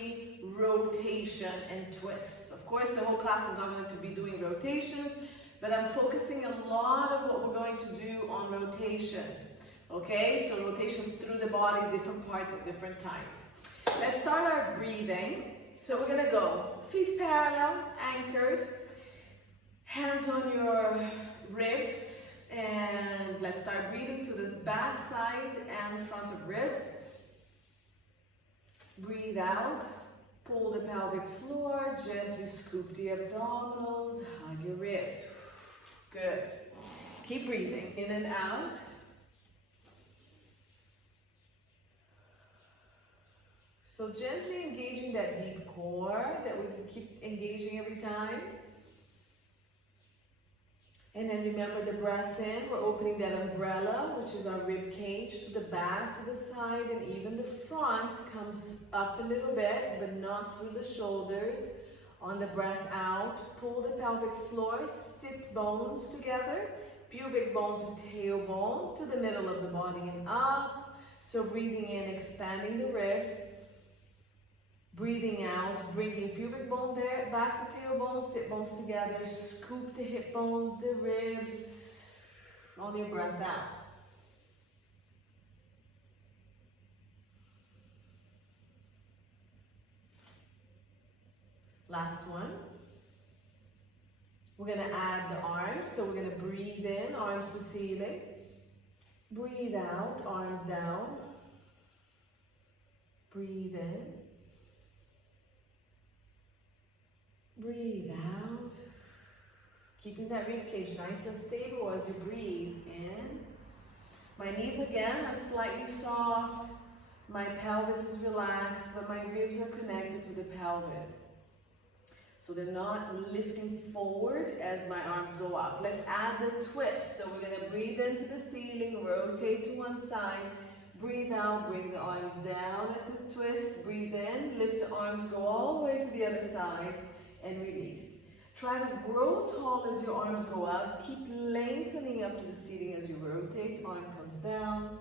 be rotation and twists. Of course, the whole class is not going to be doing rotations, but I'm focusing a lot of what we're going to do on rotations. Okay, so rotations through the body, different parts at different times. Let's start our breathing. So we're going to go feet parallel, anchored, hands on your ribs, and let's start breathing to the back side and front of ribs. Breathe out, pull the pelvic floor, gently scoop the abdominals, hug your ribs. Good. Keep breathing in and out. So gently engaging that deep core that we can keep engaging every time. And then remember the breath in, we're opening that umbrella, which is our rib cage, to the back, to the side, and even the front comes up a little bit, but not through the shoulders. On the breath out, pull the pelvic floor, sit bones together, pubic bone to tailbone, to the middle of the body and up. So breathing in, expanding the ribs. Breathing out, bringing pubic bone there, back to tailbone, sit bones together, scoop the hip bones, the ribs, on your breath out. Last one. We're going to add the arms, so we're going to breathe in, arms to ceiling. Breathe out, arms down. Breathe in. Breathe out. Keeping that rib cage nice and stable as you breathe in. My knees again are slightly soft. My pelvis is relaxed, but my ribs are connected to the pelvis. So they're not lifting forward as my arms go up. Let's add the twist. So we're going to breathe into the ceiling, rotate to one side. Breathe out, bring the arms down at the twist. Breathe in, lift the arms, go all the way to the other side. And release. Try to grow tall as your arms go up. Keep lengthening up to the ceiling as you rotate. Arm comes down.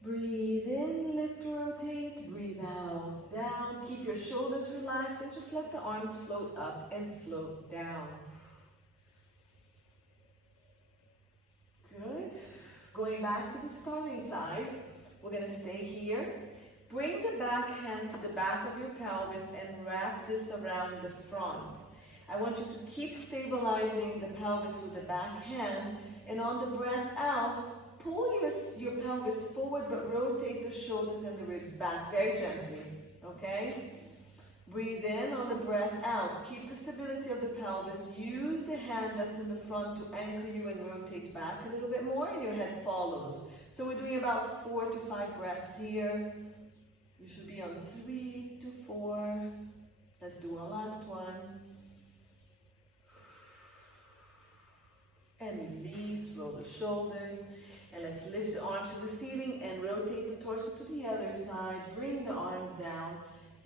Breathe in, lift, rotate. Breathe out, down. Keep your shoulders relaxed and just let the arms float up and float down. Good. Going back to the starting side, we're going to stay here. Bring the back hand to the back of your pelvis and wrap this around the front. I want you to keep stabilizing the pelvis with the back hand, and on the breath out, pull your pelvis forward but rotate the shoulders and the ribs back very gently, okay? Breathe in on the breath out. Keep the stability of the pelvis. Use the hand that's in the front to anchor you and rotate back a little bit more, and your head follows. So we're doing about 4 to 5 breaths here. You should be on 3 to 4. Let's do our last one. And release, roll the shoulders. And let's lift the arms to the ceiling and rotate the torso to the other side. Bring the arms down.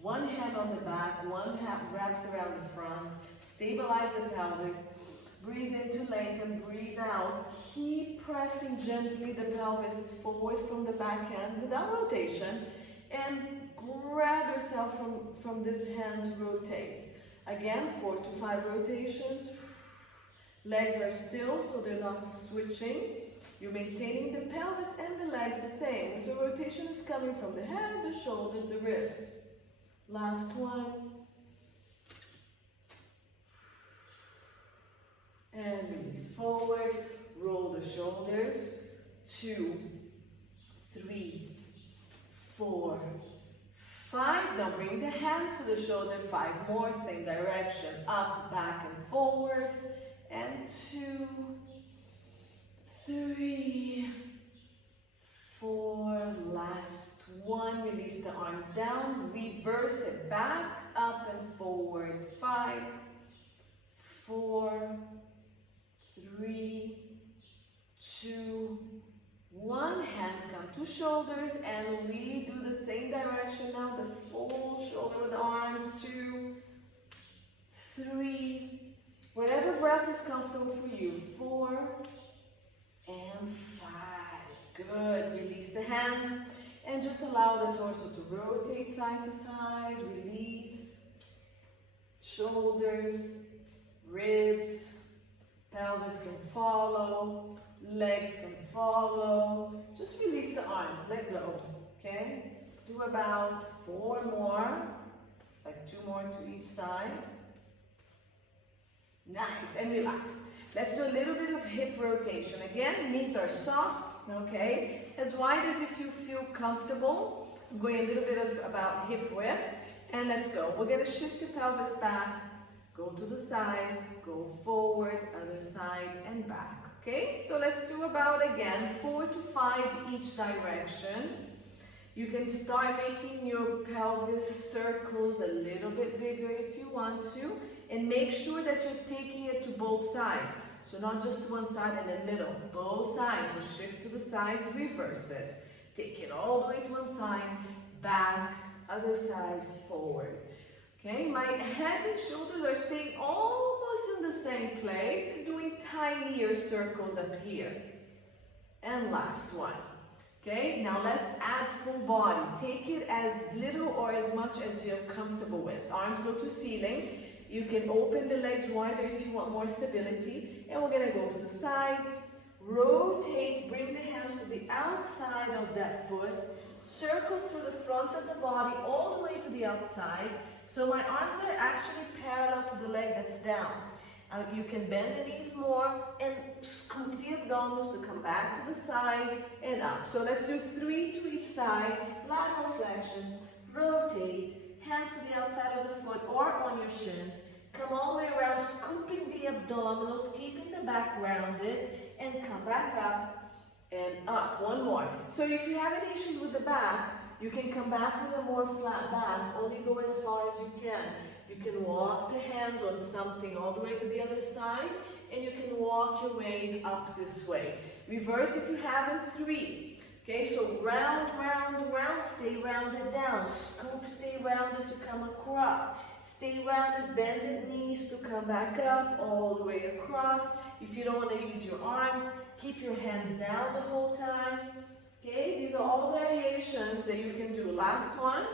One hand on the back, one hand wraps around the front. Stabilize the pelvis. Breathe in to lengthen, breathe out. Keep pressing gently the pelvis forward from the back hand without rotation. And grab yourself from this hand to rotate. Again, 4 to 5 rotations. Legs are still, so they're not switching. You're maintaining the pelvis and the legs the same. The rotation is coming from the head, the shoulders, the ribs. Last one. And release forward. Roll the shoulders. 2, 3, 4, 5. Now bring the hands to the shoulder. 5 more, same direction. Up, back, and forward. And 2, 3, 4. Last one. Release the arms down. Reverse it back, up, and forward. 5, 4, 3, 2, 1. Hands come to shoulders, and we do the same direction now. The full shoulder with the arms. 2, 3. Whatever breath is comfortable for you. 4 and 5. Good. Release the hands And just allow the torso to rotate side to side, release. Shoulders, ribs, pelvis can follow, legs can follow. Just release the arms, let go, okay? Do about 4 more, like 2 more to each side. Nice, and relax. Let's do a little bit of hip rotation. Again, knees are soft, okay? As wide as if you feel comfortable. I'm going a little bit of about hip width, and let's go. We're gonna shift the pelvis back, go to the side, go forward, other side, and back, okay? So let's do about, again, 4 to 5 each direction. You can start making your pelvis circles a little bit bigger if you want to, and make sure that you're taking it to both sides. So not just one side and the middle, both sides. So shift to the sides, reverse it. Take it all the way to one side, back, other side, forward. Okay, my head and shoulders are staying almost in the same place and doing tinier circles up here. And last one. Okay, now let's add full body. Take it as little or as much as you're comfortable with. Arms go to ceiling. You can open the legs wider if you want more stability. And we're gonna go to the side, rotate, bring the hands to the outside of that foot, circle through the front of the body all the way to the outside. So my arms are actually parallel to the leg that's down. You can bend the knees more and scoop the abdominals to come back to the side and up. So let's do 3 to each side, lateral flexion, rotate, hands to the outside of the foot or on your shins. Come all the way around, scooping the abdominals, keeping the back rounded, and come back up and up. One more. So if you have any issues with the back, you can come back with a more flat back. Only go as far as you can. You can walk the hands on something all the way to the other side, and you can walk your way up this way. Reverse if you haven't. 3. Okay, so round, round, round, stay rounded down. Scoop, stay rounded to come across. Stay rounded, bend the knees to come back up, all the way across. If you don't want to use your arms, keep your hands down the whole time. Okay, these are all variations that you can do. Last one.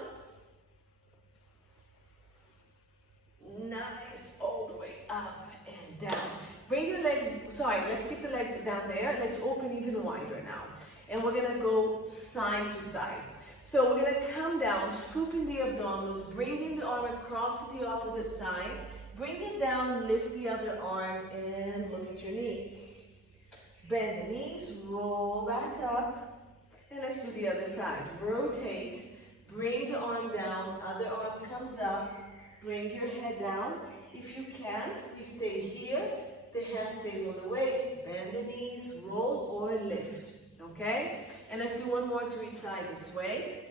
Nice, all the way up and down. Bring your legs, let's keep the legs down there. Let's open even wider now. And we're gonna go side to side. So we're gonna come down, scooping the abdominals, bringing the arm across to the opposite side. Bring it down, lift the other arm, and look at your knee. Bend the knees, roll back up, and let's do the other side. Rotate, bring the arm down, other arm comes up, bring your head down. If you can't, you stay here, the hand stays on the waist, bend the knees, roll or lift, okay? And let's do one more to each side this way.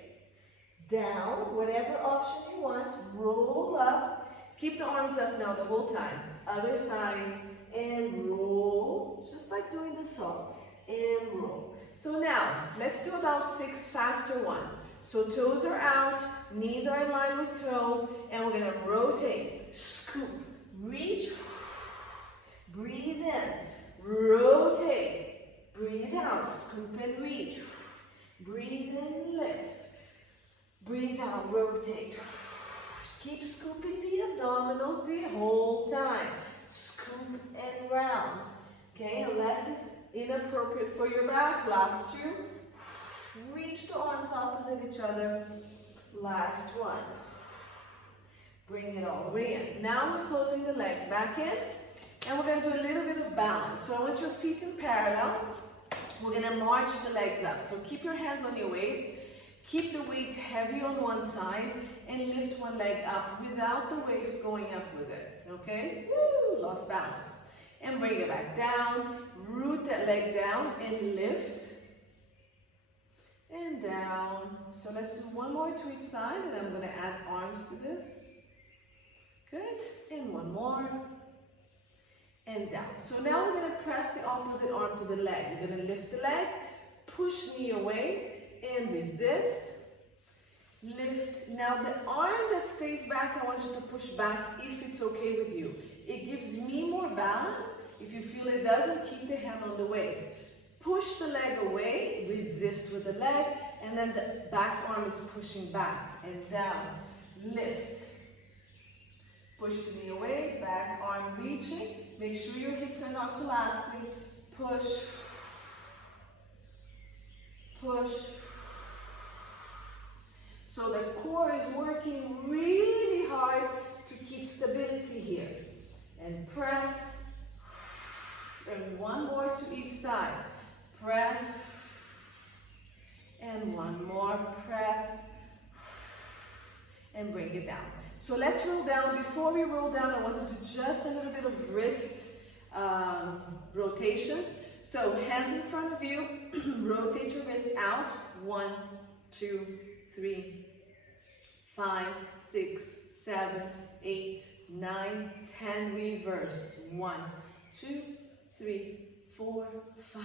Down, whatever option you want, roll up. Keep the arms up now the whole time. Other side, and roll. It's just like doing the song. And roll. So now, let's do about 6 faster ones. So toes are out, knees are in line with toes, and we're gonna rotate, scoop, reach, breathe in, rotate, breathe out, scoop and reach, breathe in, lift, breathe out, rotate. Keep scooping the abdominals the whole time. Scoop and round. Okay, unless it's inappropriate for your back. Last 2. Reach the arms opposite each other. Last one. Bring it all the way in. Now we're closing the legs back in. And we're going to do a little bit of balance. So I want your feet in parallel. We're going to march the legs up. So keep your hands on your waist. Keep the weight heavy on one side and lift one leg up without the waist going up with it. Okay? Woo! Lost balance. And bring it back down. Root that leg down and lift. And down. So let's do one more to each side, and I'm going to add arms to this. Good. And one more. And down. So now we're going to press the opposite arm to the leg. You're going to lift the leg, push knee away, and resist. Lift. Now the arm that stays back, I want you to push back if it's okay with you. It gives me more balance. If you feel it doesn't, keep the hand on the waist. Push the leg away, resist with the leg, and then the back arm is pushing back and down. Lift. Push the knee away, back arm reaching. Make sure your hips are not collapsing. Push. Push. So the core is working really hard to keep stability here. And press. And one more to each side. Press. And one more. Press. And bring it down. So let's roll down. Before we roll down, I want to do just a little bit of wrist rotations. So hands in front of you, rotate your wrists out. 1, 2, 3, 5, 6, 7, 8, 9, 10. Reverse. 1, 2, 3, 4, 5,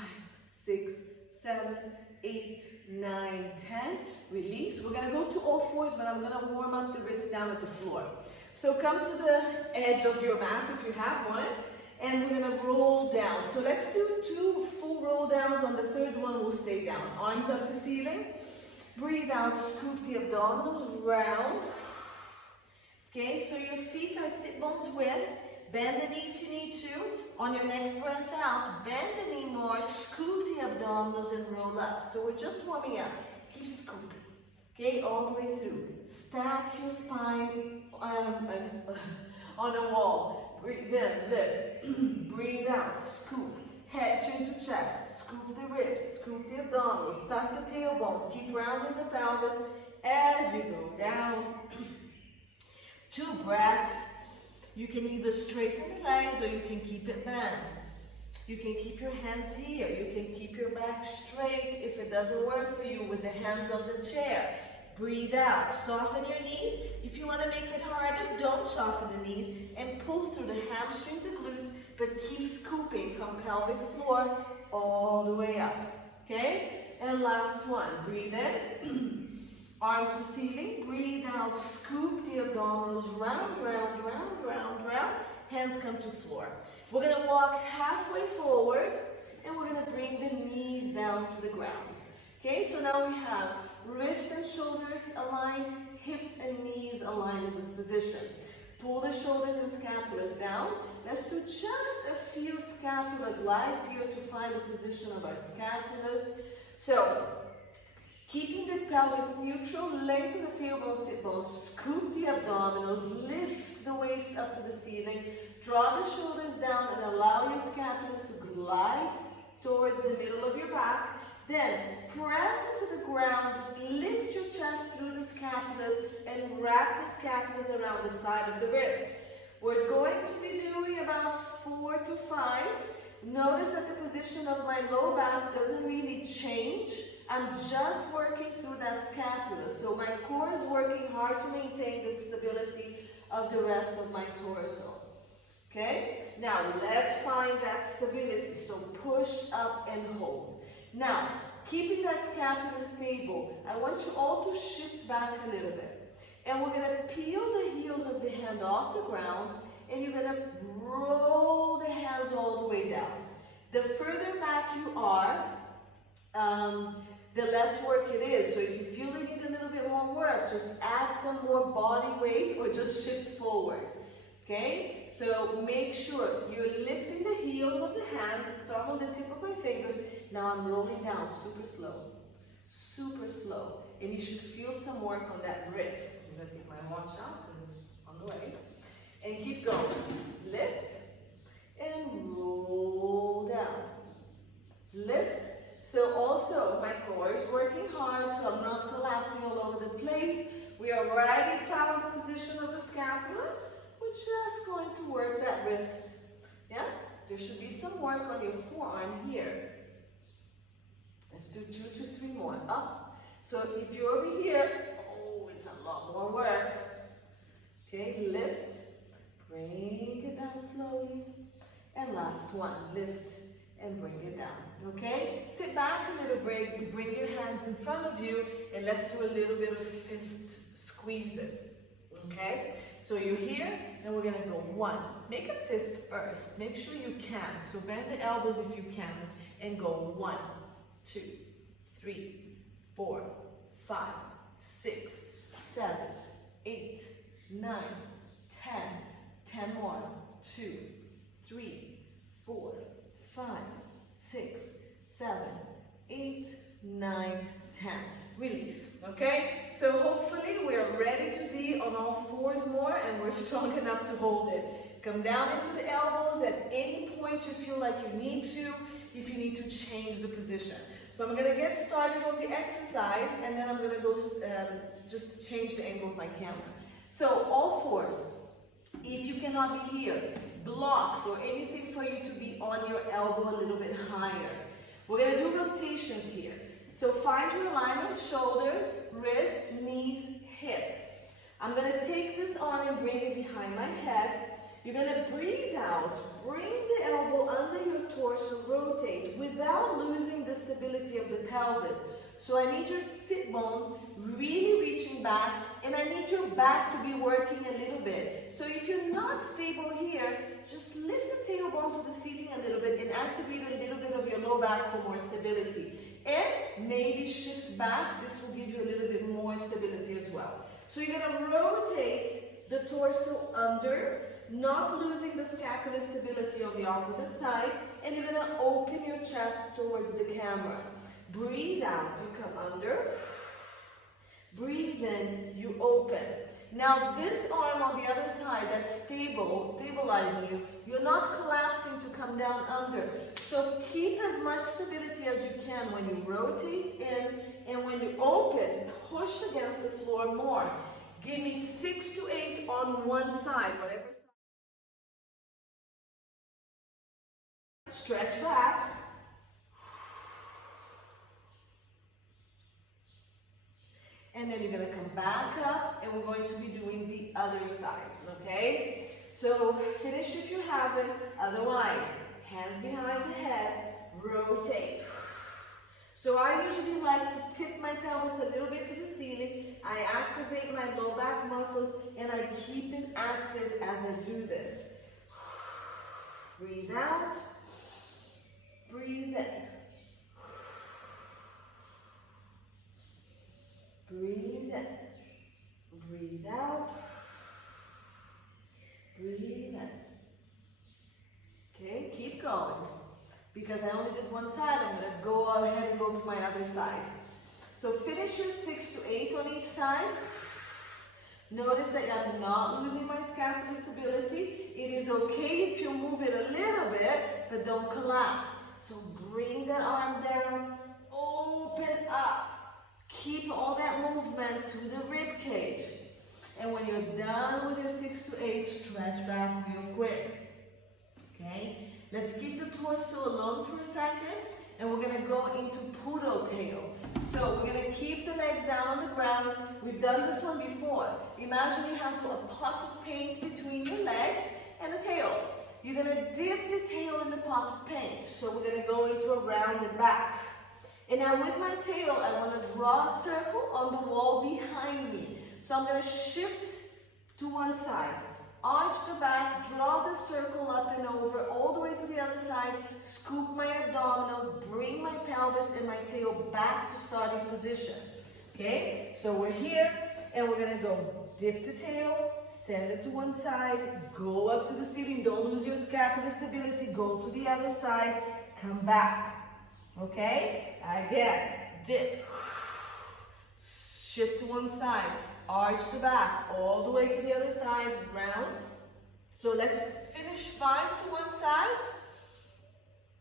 6, 7, 8, 9, 10. Release. We're going to go to all fours, but I'm going to warm up the wrists down at the floor. So come to the edge of your mat if you have one, and we're going to roll down. So let's do 2 full roll downs. On the third one, we'll stay down. Arms up to ceiling. Breathe out. Scoop the abdominals round. Okay, so your feet are sit bones width. Bend the knee if you need to. On your next breath out, bend the knee more, scoop the abdominals and roll up. So we're just warming up. Keep scooping. Okay, all the way through. Stack your spine on a wall. Breathe in, lift. Breathe out, scoop. Head, chin to chest. Scoop the ribs, scoop the abdominals, tuck the tailbone. Keep rounding the pelvis as you go down. 2 breaths. You can either straighten the legs or you can keep it bent. You can keep your hands here. You can keep your back straight if it doesn't work for you with the hands on the chair. Breathe out. Soften your knees. If you want to make it harder, don't soften the knees and pull through the hamstring, the glutes, but keep scooping from pelvic floor all the way up. Okay? And last one. Breathe in. Arms to ceiling, breathe out, scoop the abdominals, round, round, round, round, round. Hands come to floor. We're going to walk halfway forward, and we're going to bring the knees down to the ground. Okay, so now we have wrists and shoulders aligned, hips and knees aligned in this position. Pull the shoulders and scapulas down. Let's do just a few scapula glides here to find the position of our scapulas. So, keeping the pelvis neutral, lengthen the tailbone, sit bones, scoop the abdominals, lift the waist up to the ceiling, draw the shoulders down and allow your scapulas to glide towards the middle of your back. Then press into the ground, lift your chest through the scapulas and wrap the scapulas around the side of the ribs. We're going to be doing about 4 to 5. Notice that the position of my low back doesn't really change. I'm just working through that scapula. So my core is working hard to maintain the stability of the rest of my torso. Okay? Now let's find that stability. So push up and hold. Now, keeping that scapula stable, I want you all to shift back a little bit. And we're going to peel the heels of the hand off the ground, and you're going to roll the hands all the way down. The further back you are, the less work it is. So if you feel you need a little bit more work, just add some more body weight or just shift forward. Okay? So make sure you're lifting the heels of the hand. So I'm on the tip of my fingers. Now I'm rolling down super slow. Super slow. And you should feel some work on that wrist. I'm going to take my watch out because it's on the way. And keep going. Lift and roll down. Lift. So also my core is working hard, so I'm not collapsing all over the place. We already found the position of the scapula. We're just going to work that wrist. Yeah? There should be some work on your forearm here. Let's do 2 to 3 more. Up. So if you're over here, oh, it's a lot more work. Okay, lift. Bring it down slowly. And last one, lift and bring it down. Okay? Sit back a little bit, bring your hands in front of you, and let's do a little bit of fist squeezes. Okay? So you're here, and we're gonna go 1. Make a fist first. Make sure you can. So bend the elbows if you can, and go 1, 2, 3, 4, 5, 6, 7, 8, 9, 10. 10 more. 2, 3, 4, 5, 6, 7, 8, 9, 10. Release, okay? So hopefully we are ready to be on all fours more and we're strong enough to hold it. Come down into the elbows at any point you feel like you need to, if you need to change the position. So I'm gonna get started on the exercise and then I'm gonna go just change the angle of my camera. So all fours. If you cannot be here, blocks or anything for you to be on your elbow a little bit higher. We're going to do rotations here. So find your alignment, shoulders, wrist, knees, hip. I'm going to take this arm and bring it behind my head. You're going to breathe out, bring the elbow under your torso, rotate without losing the stability of the pelvis. So I need your sit bones really reaching back and I need your back to be working a little bit. So if you're not stable here, just lift the tailbone to the ceiling a little bit and activate a little bit of your low back for more stability. And maybe shift back, this will give you a little bit more stability as well. So you're going to rotate the torso under, not losing the scapular stability on the opposite side, and you're going to open your chest towards the camera. Breathe out, you come under. Breathe in, you open. Now this arm on the other side that's stabilizing you, you're not collapsing to come down under. So keep as much stability as you can when you rotate in, and when you open, push against the floor more. Give me 6 to 8 on one side, whatever side. Stretch back. And then you're going to come back up and we're going to be doing the other side, okay? So finish if you haven't, otherwise, hands behind the head, rotate. So I usually like to tip my pelvis a little bit to the ceiling. I activate my low back muscles and I keep it active as I do this. Breathe out, breathe in. Breathe in, breathe out, breathe in. Okay, keep going. Because I only did one side, I'm going to go ahead and go to my other side. So finish your 6 to 8 on each side. Notice that I'm not losing my scapular stability. It is okay if you move it a little bit, but don't collapse. So bring that arm down, open up. Keep all that movement to the rib cage. And when you're done with your 6 to 8, stretch back real quick. Okay? Let's keep the torso alone for a second. And we're going to go into poodle tail. So we're going to keep the legs down on the ground. We've done this one before. Imagine you have a pot of paint between your legs and a tail. You're going to dip the tail in the pot of paint. So we're going to go into a rounded back. And now with my tail, I want to draw a circle on the wall behind me. So I'm going to shift to one side, arch the back, draw the circle up and over, all the way to the other side, scoop my abdominal, bring my pelvis and my tail back to starting position. Okay, so we're here and we're going to go dip the tail, send it to one side, go up to the ceiling, don't lose your scapular stability, go to the other side, come back. Okay, again, dip, shift to one side, arch the back, all the way to the other side, round. So let's finish 5 to one side.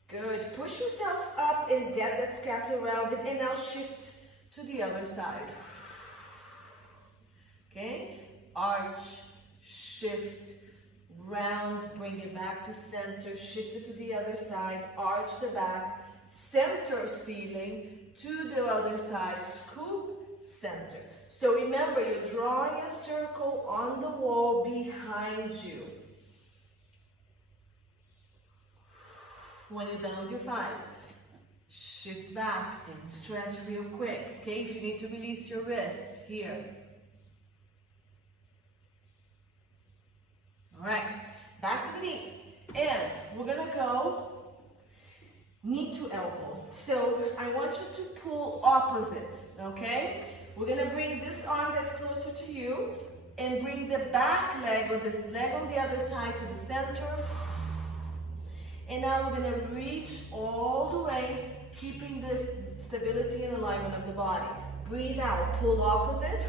Good, push yourself up and get that scapula rounded, and now shift to the other side. Okay, arch, shift, round, bring it back to center, shift it to the other side, arch the back, center ceiling to the other side, scoop, center. So remember, you're drawing a circle on the wall behind you. When you're done with your 5, shift back and stretch real quick. Okay, if you need to release your wrist, here. All right, back to the knee. And we're gonna go knee to elbow. So I want you to pull opposites, okay? We're gonna bring this arm that's closer to you and bring the back leg or this leg on the other side to the center. And now we're gonna reach all the way, keeping this stability and alignment of the body. Breathe out, pull opposite,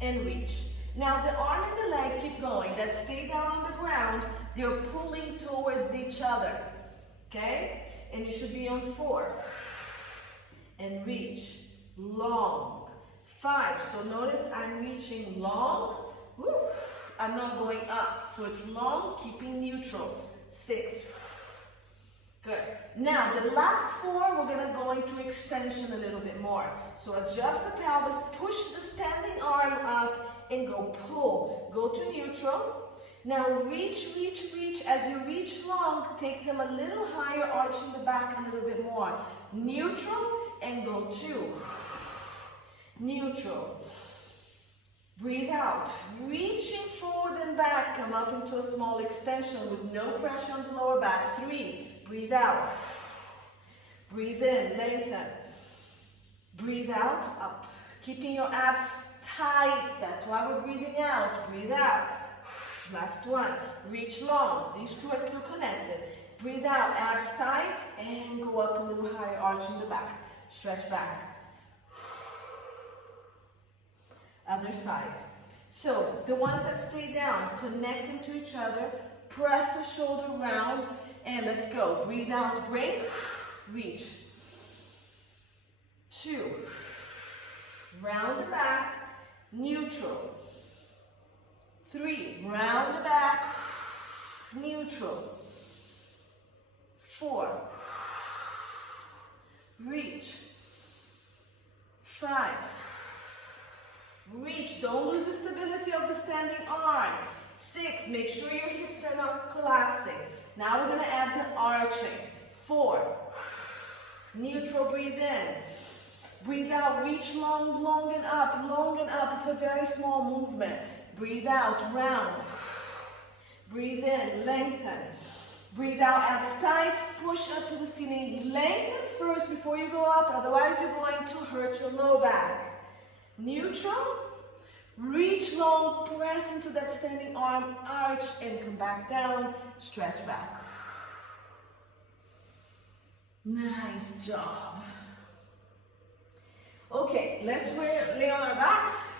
and reach. Now the arm and the leg keep going. That stay down on the ground. They're pulling towards each other, okay? And you should be on 4. And reach, long. 5, so notice I'm reaching long. Woo. I'm not going up, so it's long, keeping neutral. 6. Good. Now, the last 4, we're gonna go into extension a little bit more. So adjust the pelvis, push the standing arm up, and go pull. Go to neutral. Now reach, reach, reach. As you reach long, take them a little higher, arching the back a little bit more. Neutral, and go 2. Neutral. Breathe out. Reaching forward and back, come up into a small extension with no pressure on the lower back. 3. Breathe out. Breathe in, lengthen. Breathe out, up. Keeping your abs tight. That's why we're breathing out. Breathe out. Last one. Reach long. These two are still connected. Breathe out, abs tight, and go up a little higher, arching the back. Stretch back. Other side. So the ones that stay down, connect them to each other, press the shoulder round, and let's go. Breathe out, break, reach. 2. Round the back, neutral. 3. Round the back, neutral. 4. Reach. 5. Reach, don't lose the stability of the standing arm. 6, make sure your hips are not collapsing. Now we're gonna add the arching. 4, neutral, breathe in. Breathe out, reach long, long and up, long and up. It's a very small movement. Breathe out, round. Breathe in, lengthen. Breathe out, abs tight, push up to the ceiling. Lengthen first before you go up, otherwise you're going to hurt your low back. Neutral, reach long, press into that standing arm, arch, and come back down, stretch back. Nice job. Okay, let's lay on our backs.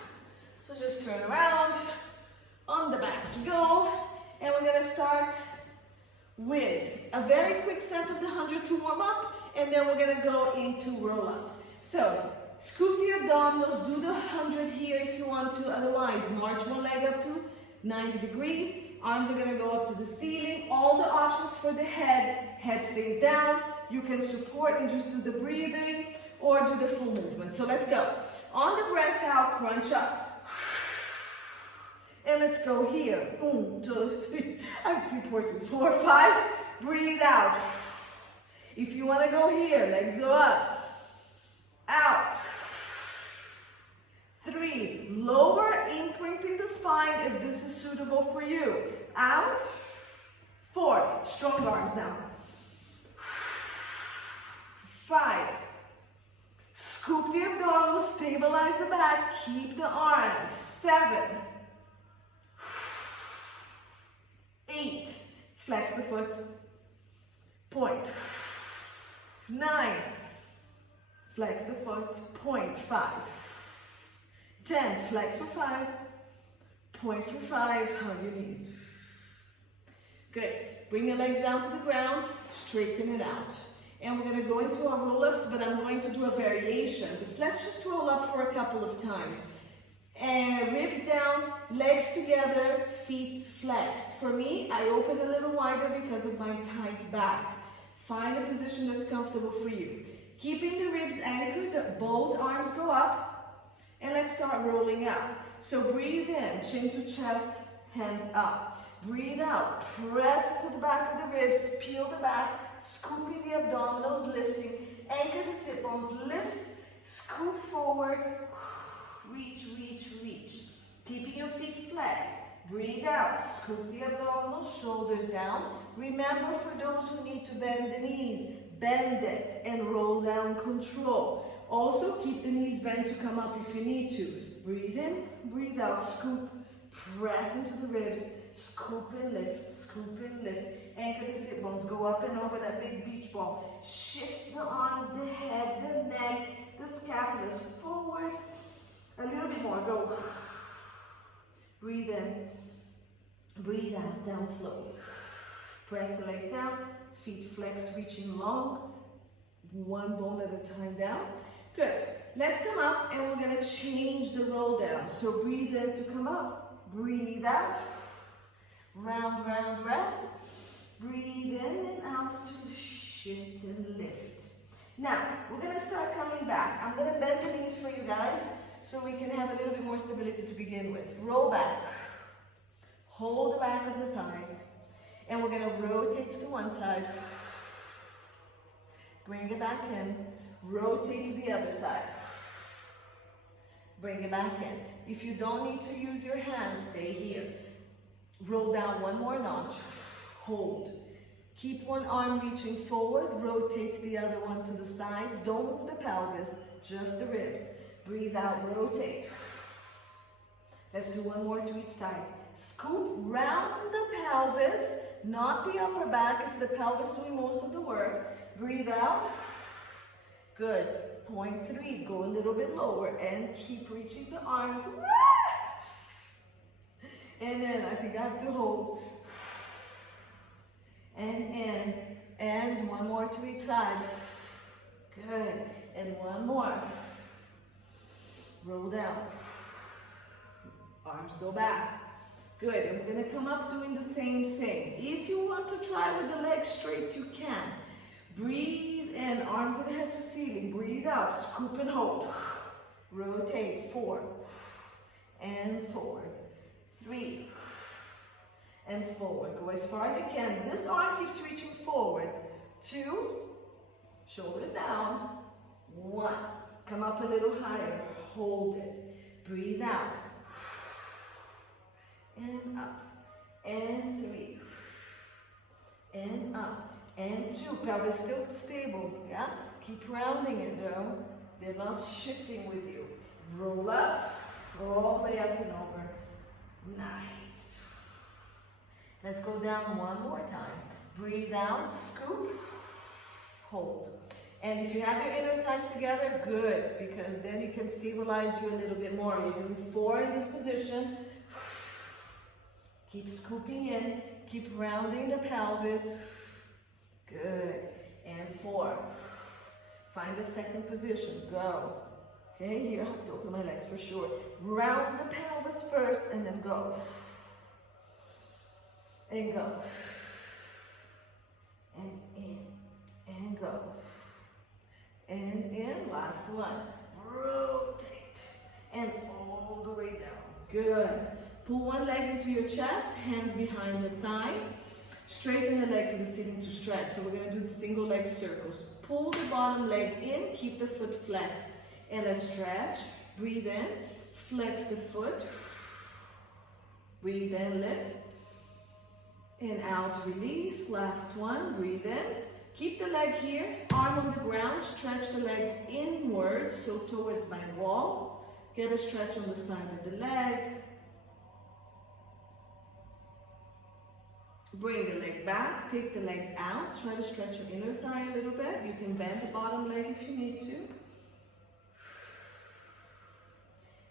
So just turn around, on the backs we go, and we're gonna start with a very quick set of the 100 to warm up, and then we're gonna go into roll up. So, scoop the abdominals, do the 100 here if you want to, otherwise march one leg up to 90 degrees. Arms are gonna go up to the ceiling. All the options for the head stays down. You can support and just do the breathing or do the full movement. So let's go. On the breath out, crunch up. And let's go here. 1, 2, 3, I keep watching. 4, 5, breathe out. If you wanna go here, legs go up, out. 3, lower, imprinting the spine if this is suitable for you. Out. 4, strong arms now. 5, scoop the abdominals, stabilize the back, keep the arms. 7, 8, flex the foot, point. 9, flex the foot, point. 5, 10, flex for 5, point for 5, hug your knees. Good. Bring your legs down to the ground, straighten it out. And we're gonna go into our roll-ups, but I'm going to do a variation. Let's just roll up for a couple of times. And ribs down, legs together, feet flexed. For me, I open a little wider because of my tight back. Find a position that's comfortable for you. Keeping the ribs anchored, both arms go up, and let's start rolling up. So breathe in, chin to chest, hands up. Breathe out, press to the back of the ribs, peel the back, scooping the abdominals, lifting, anchor the sit bones, lift, scoop forward, reach, reach, reach. Keeping your feet flexed. Breathe out, scoop the abdominals, shoulders down. Remember, for those who need to bend the knees, bend it and roll down, control. Also, keep the knees bent to come up if you need to. Breathe in, breathe out, scoop, press into the ribs, scoop and lift, scoop and lift. Anchor the sit bones, go up and over that big beach ball. Shift the arms, the head, the neck, the scapulas forward. A little bit more, go. Breathe in, breathe out, down slowly. Press the legs down, feet flex, reaching long. One bone at a time down. Good. Let's come up and we're going to change the roll down. So breathe in to come up, breathe out. Round, round, round. Breathe in and out to shift and lift. Now, we're going to start coming back. I'm going to bend the knees for you guys so we can have a little bit more stability to begin with. Roll back. Hold the back of the thighs. And we're going to rotate to the one side. Bring it back in. Rotate to the other side. Bring it back in. If you don't need to use your hands, stay here. Roll down one more notch. Hold. Keep one arm reaching forward. Rotate the other one to the side. Don't move the pelvis, just the ribs. Breathe out, rotate. Let's do one more to each side. Scoop round the pelvis, not the upper back. It's the pelvis doing most of the work. Breathe out. Good. Point 3. Go a little bit lower and keep reaching the arms. And then I think I have to hold. And in. And one more to each side. Good. And one more. Roll down. Arms go back. Good. And we're going to come up doing the same thing. If you want to try with the legs straight, you can. Breathe in. Arms and head to ceiling. Breathe out. Scoop and hold. Rotate. 4. And forward. 3. And forward. Go as far as you can. This arm keeps reaching forward. 2. Shoulders down. 1. Come up a little higher. Hold it. Breathe out. And up. And 3. And up. And 2. Pelvis still stable. Yeah? Keep rounding it though. They're not shifting with you. Roll up. All the way up and over. Nice. Let's go down one more time. Breathe out, scoop, hold. And if you have your inner thighs together, good, because then you can stabilize you a little bit more. You're doing 4 in this position. Keep scooping in, keep rounding the pelvis. Good. And 4. Find the second position. Go. Okay, here I have to open my legs for sure. Round the pelvis first and then go. And go. And in. And go. And in. Last one. Rotate. And all the way down. Good. Pull one leg into your chest. Hands behind the thigh. Straighten the leg to the ceiling to stretch. So we're going to do the single leg circles. Pull the bottom leg in. Keep the foot flexed. And let's stretch. Breathe in. Flex the foot. Breathe in. Lift. And out. Release. Last one. Breathe in. Keep the leg here. Arm on the ground. Stretch the leg inwards. So towards my wall. Get a stretch on the side of the leg. Bring the leg back. Take the leg out. Try to stretch your inner thigh a little bit. You can bend the bottom leg if you need to.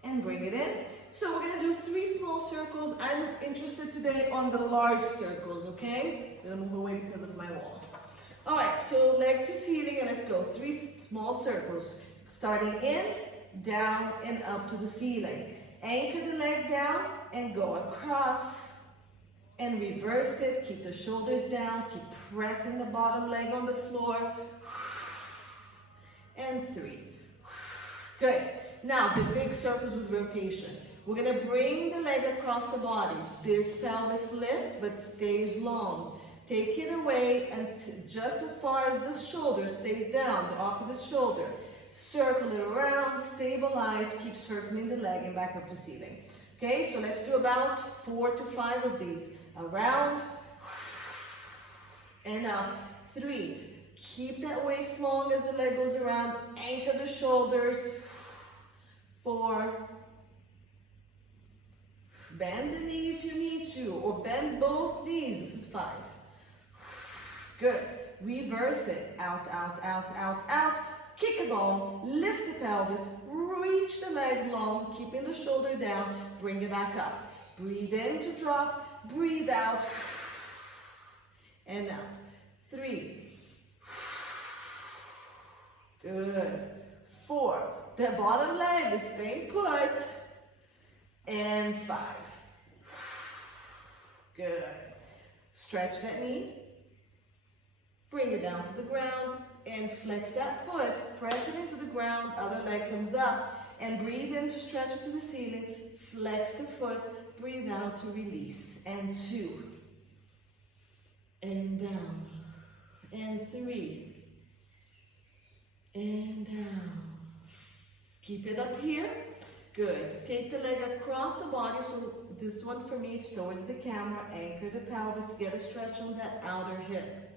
And bring it in. So we're going to do 3 small circles. I'm interested today on the large circles, okay? I'm going to move away because of my wall. All right, so leg to ceiling, and let's go. 3 small circles. Starting in, down, and up to the ceiling. Anchor the leg down and go across. And reverse it. Keep the shoulders down. Keep pressing the bottom leg on the floor. And 3. Good. Now, the big circles with rotation. We're going to bring the leg across the body. This pelvis lifts, but stays long. Take it away, and just as far as this shoulder stays down, the opposite shoulder. Circle it around, stabilize, keep circling the leg and back up to ceiling. Okay, so let's do about 4 to 5 of these. Around, and up. 3. Keep that waist long as the leg goes around. Anchor the shoulders. 4. Bend the knee if you need to, or bend both knees. This is 5. Good. Reverse it. Out, out, out, out, out. Kick the ball. Lift the pelvis. Reach the leg long, keeping the shoulder down. Bring it back up. Breathe in to drop. Breathe out. And out. 3. Good. 4. The bottom leg is staying put. And 5. Good. Stretch that knee. Bring it down to the ground and flex that foot. Press it into the ground. Other leg comes up. And breathe in to stretch it to the ceiling. Flex the foot. Breathe out to release. And 2. And down. And 3. And down. Keep it up here. Good. Take the leg across the body. So this one from each towards the camera. Anchor the pelvis. Get a stretch on that outer hip.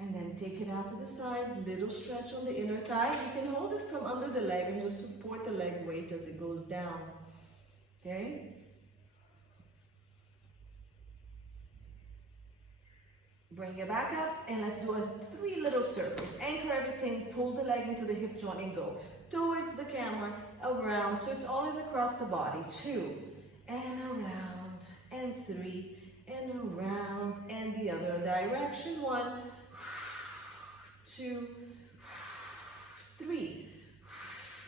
And then take it out to the side. Little stretch on the inner thigh. You can hold it from under the leg and just support the leg weight as it goes down. Okay? Bring it back up and let's do 3 little circles. Anchor everything, pull the leg into the hip joint and go towards the camera, around, so it's always across the body. 2, and around, and 3, and around, and the other direction. 1, 2, 3.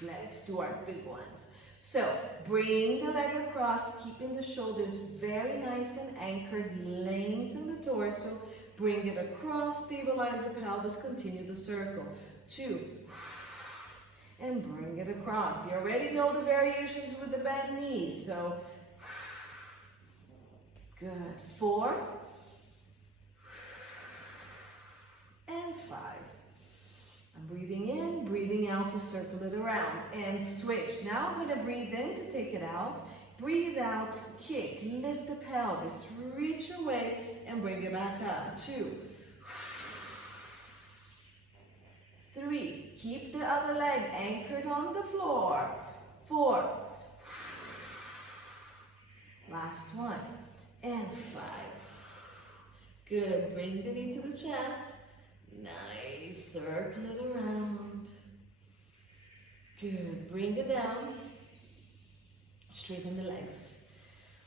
Let's do our big ones. So, bring the leg across, keeping the shoulders very nice and anchored, lengthen the torso. Bring it across, stabilize the pelvis, continue the circle. 2, and bring it across. You already know the variations with the bent knees, so good. 4, and 5. I'm breathing in, breathing out to circle it around, and switch. Now I'm going to breathe in to take it out. Breathe out, kick, lift the pelvis, reach away, and bring it back up. 2, 3, keep the other leg anchored on the floor. 4, last one, and 5. Good, bring the knee to the chest. Nice, circle it around. Good, bring it down. Straighten the legs.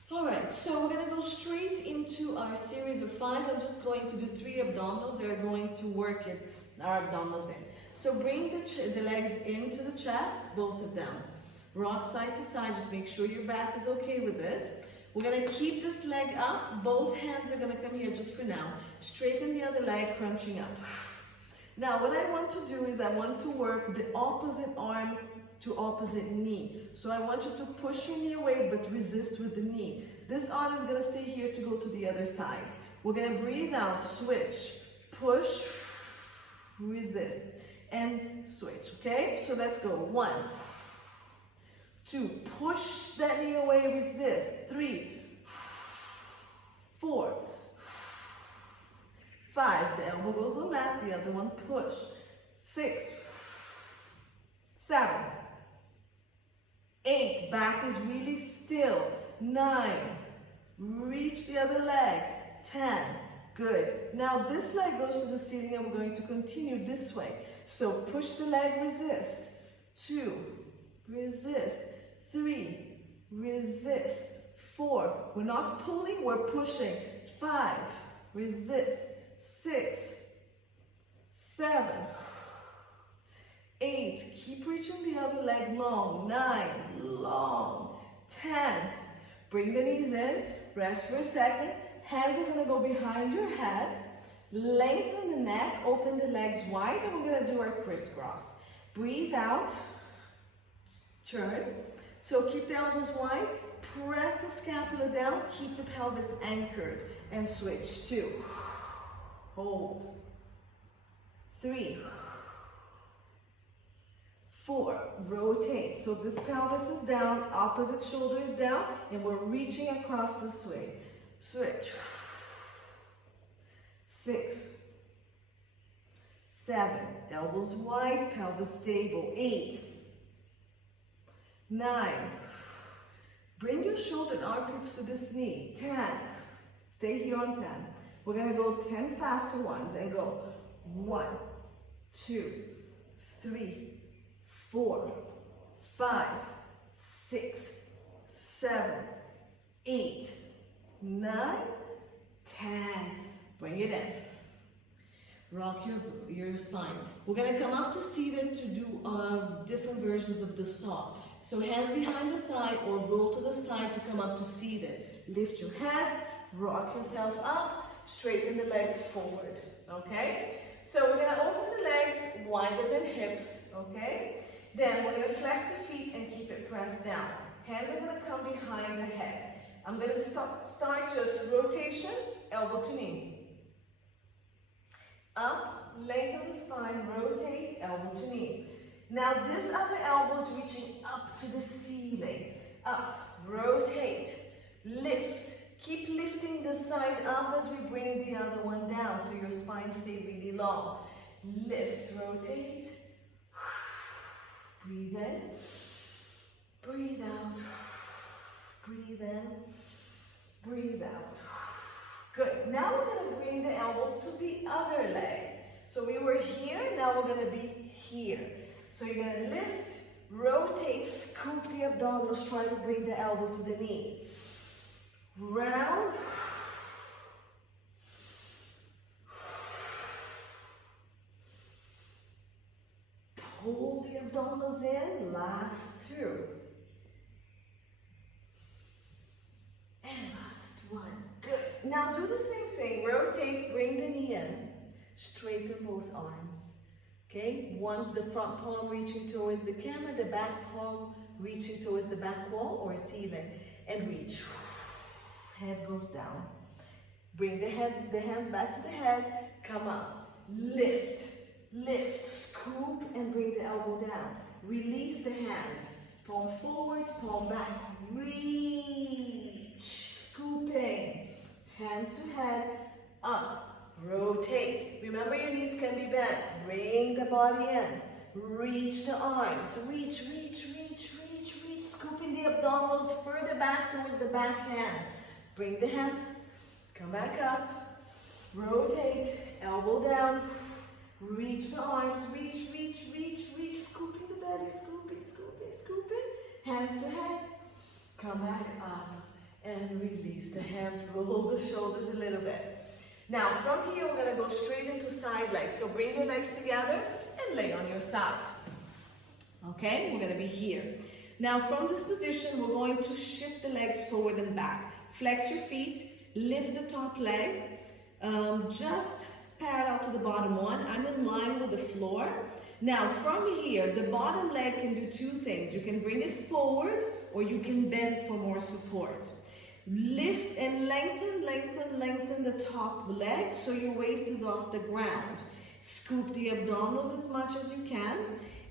All right, so we're gonna go straight into our series of 5. I'm just going to do 3 abdominals. They're going to work our abdominals in. So bring the legs into the chest, both of them. Rock side to side, just make sure your back is okay with this. We're gonna keep this leg up. Both hands are gonna come here just for now. Straighten the other leg, crunching up. Now, what I want to do is I want to work the opposite arm to opposite knee. So I want you to push your knee away, but resist with the knee. This arm is gonna stay here to go to the other side. We're gonna breathe out, switch, push, resist, and switch, okay? So let's go. 1, 2, push that knee away, resist. 3, 4, 5, the elbow goes on mat, the other one push. 6, 7, 8, back is really still. 9, reach the other leg. 10, good. Now this leg goes to the ceiling and we're going to continue this way. So push the leg, resist. 2, resist. 3, resist. 4, we're not pulling, we're pushing. 5, resist. 6, 7, 8, keep reaching the other leg long. 9, long. 10, bring the knees in, rest for a second. Hands are gonna go behind your head. Lengthen the neck, open the legs wide, and we're gonna do our crisscross. Breathe out, turn. So keep the elbows wide, press the scapula down, keep the pelvis anchored, and switch. 2, hold. 3, 4, rotate. So this pelvis is down, opposite shoulder is down, and we're reaching across this way. Switch. 6, 7, elbows wide, pelvis stable, 8, 9, bring your shoulder and armpits to this knee, 10, stay here on 10, we're going to go 10 faster ones and go 1, 2, 3, 4, 5, 6, 7, 8, 9, 10, bring it in. Rock your spine. We're going to come up to seated to do different versions of the saw. So hands behind the thigh or roll to the side to come up to seated. Lift your head, rock yourself up, straighten the legs forward, okay? So we're going to open the legs wider than hips, okay? Then we're going to flex the feet and keep it pressed down. Hands are going to come behind the head. I'm going to start just rotation, elbow to knee. Up, lengthen the spine, rotate, elbow to knee. Now this other elbow is reaching up to the ceiling. Up, rotate, lift. Keep lifting the side up as we bring the other one down so your spine stays really long. Lift, rotate. Breathe in. Breathe out. Breathe in. Breathe out. Good. Now we're going to bring the elbow to the other leg. So we were here, now we're going to be here. So you're going to lift, rotate, scoop the abdominals, try to bring the elbow to the knee. Round. Pull the abdominals in, last 2. And last 1. Good. Now do the same thing. Rotate, bring the knee in. Straighten both arms. Okay? The front palm reaching towards the camera, the back palm reaching towards the back wall or ceiling. And reach. Head goes down. Bring the hands back to the head. Come up. Lift. Lift. Scoop and bring the elbow down. Release the hands. Palm forward, palm back. Reach. Scooping. Hands to head. Up. Rotate. Remember your knees can be bent. Bring the body in. Reach the arms. Reach, reach, reach, reach, reach. Scooping the abdominals further back towards the back hand. Bring the hands. Come back up. Rotate. Elbow down. Reach the arms. Reach, reach, reach, reach. Scooping the belly. Scooping, scooping, scooping. Hands to head. Come back up. And release the hands. Roll the shoulders a little bit. Now, from here, we're going to go straight into side legs. So bring your legs together and lay on your side. Okay, we're going to be here. Now, from this position, we're going to shift the legs forward and back. Flex your feet, lift the top leg, just parallel to the bottom one. I'm in line with the floor. Now, from here, the bottom leg can do 2 things. You can bring it forward or you can bend for more support. Lift and lengthen, lengthen, lengthen the top leg so your waist is off the ground. Scoop the abdominals as much as you can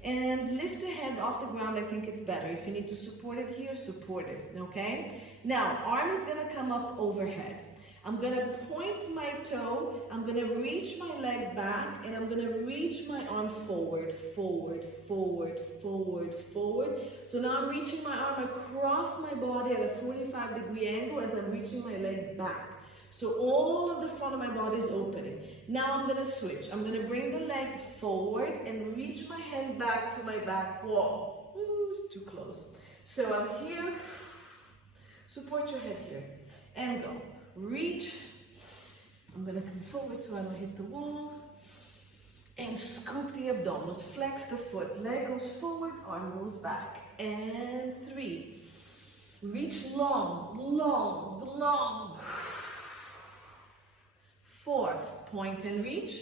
and lift the head off the ground. I think it's better. If you need to support it here, support it, okay? Now, arm is going to come up overhead. I'm going to point my toe, I'm going to reach my leg back, and I'm going to reach my arm forward, forward, forward, forward, forward. So now I'm reaching my arm across my body at a 45-degree angle as I'm reaching my leg back. So all of the front of my body is opening. Now I'm going to switch. I'm going to bring the leg forward and reach my hand back to my back wall. Ooh, it's too close. So I'm here. Support your head here. And go. Reach. I'm going to come forward so I don't hit the wall. And scoop the abdominals. Flex the foot. Leg goes forward, arm goes back. And 3. Reach long, long, long. 4. Point and reach.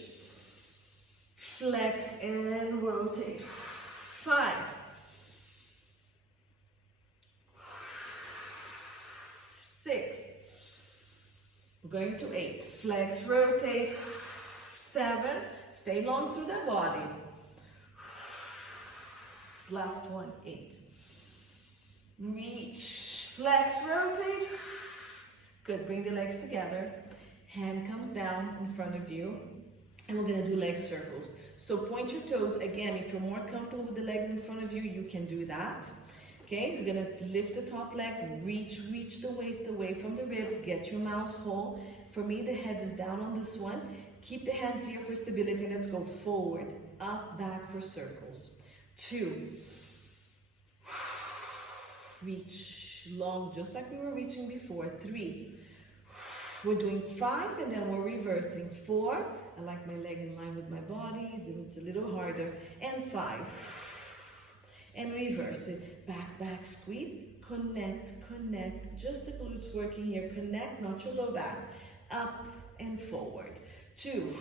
Flex and rotate. 5. 6. We're going to 8. Flex, rotate. 7. Stay long through the body. Last one, 8. Reach, flex, rotate. Good, bring the legs together. Hand comes down in front of you, and we're gonna do leg circles. So point your toes. Again, if you're more comfortable with the legs in front of you, you can do that. Okay, we're gonna lift the top leg, reach the waist away from the ribs, get your mouse hole. For me, the head is down on this one. Keep the hands here for stability. Let's go forward, up, back for circles. 2. Reach long, just like we were reaching before. 3. We're doing 5, and then we're reversing. 4. I like my leg in line with my body, so it's a little harder. And 5. And reverse it. Back, back, squeeze. Connect, connect. Just the glutes working here. Connect, not your low back. Up and forward. 2.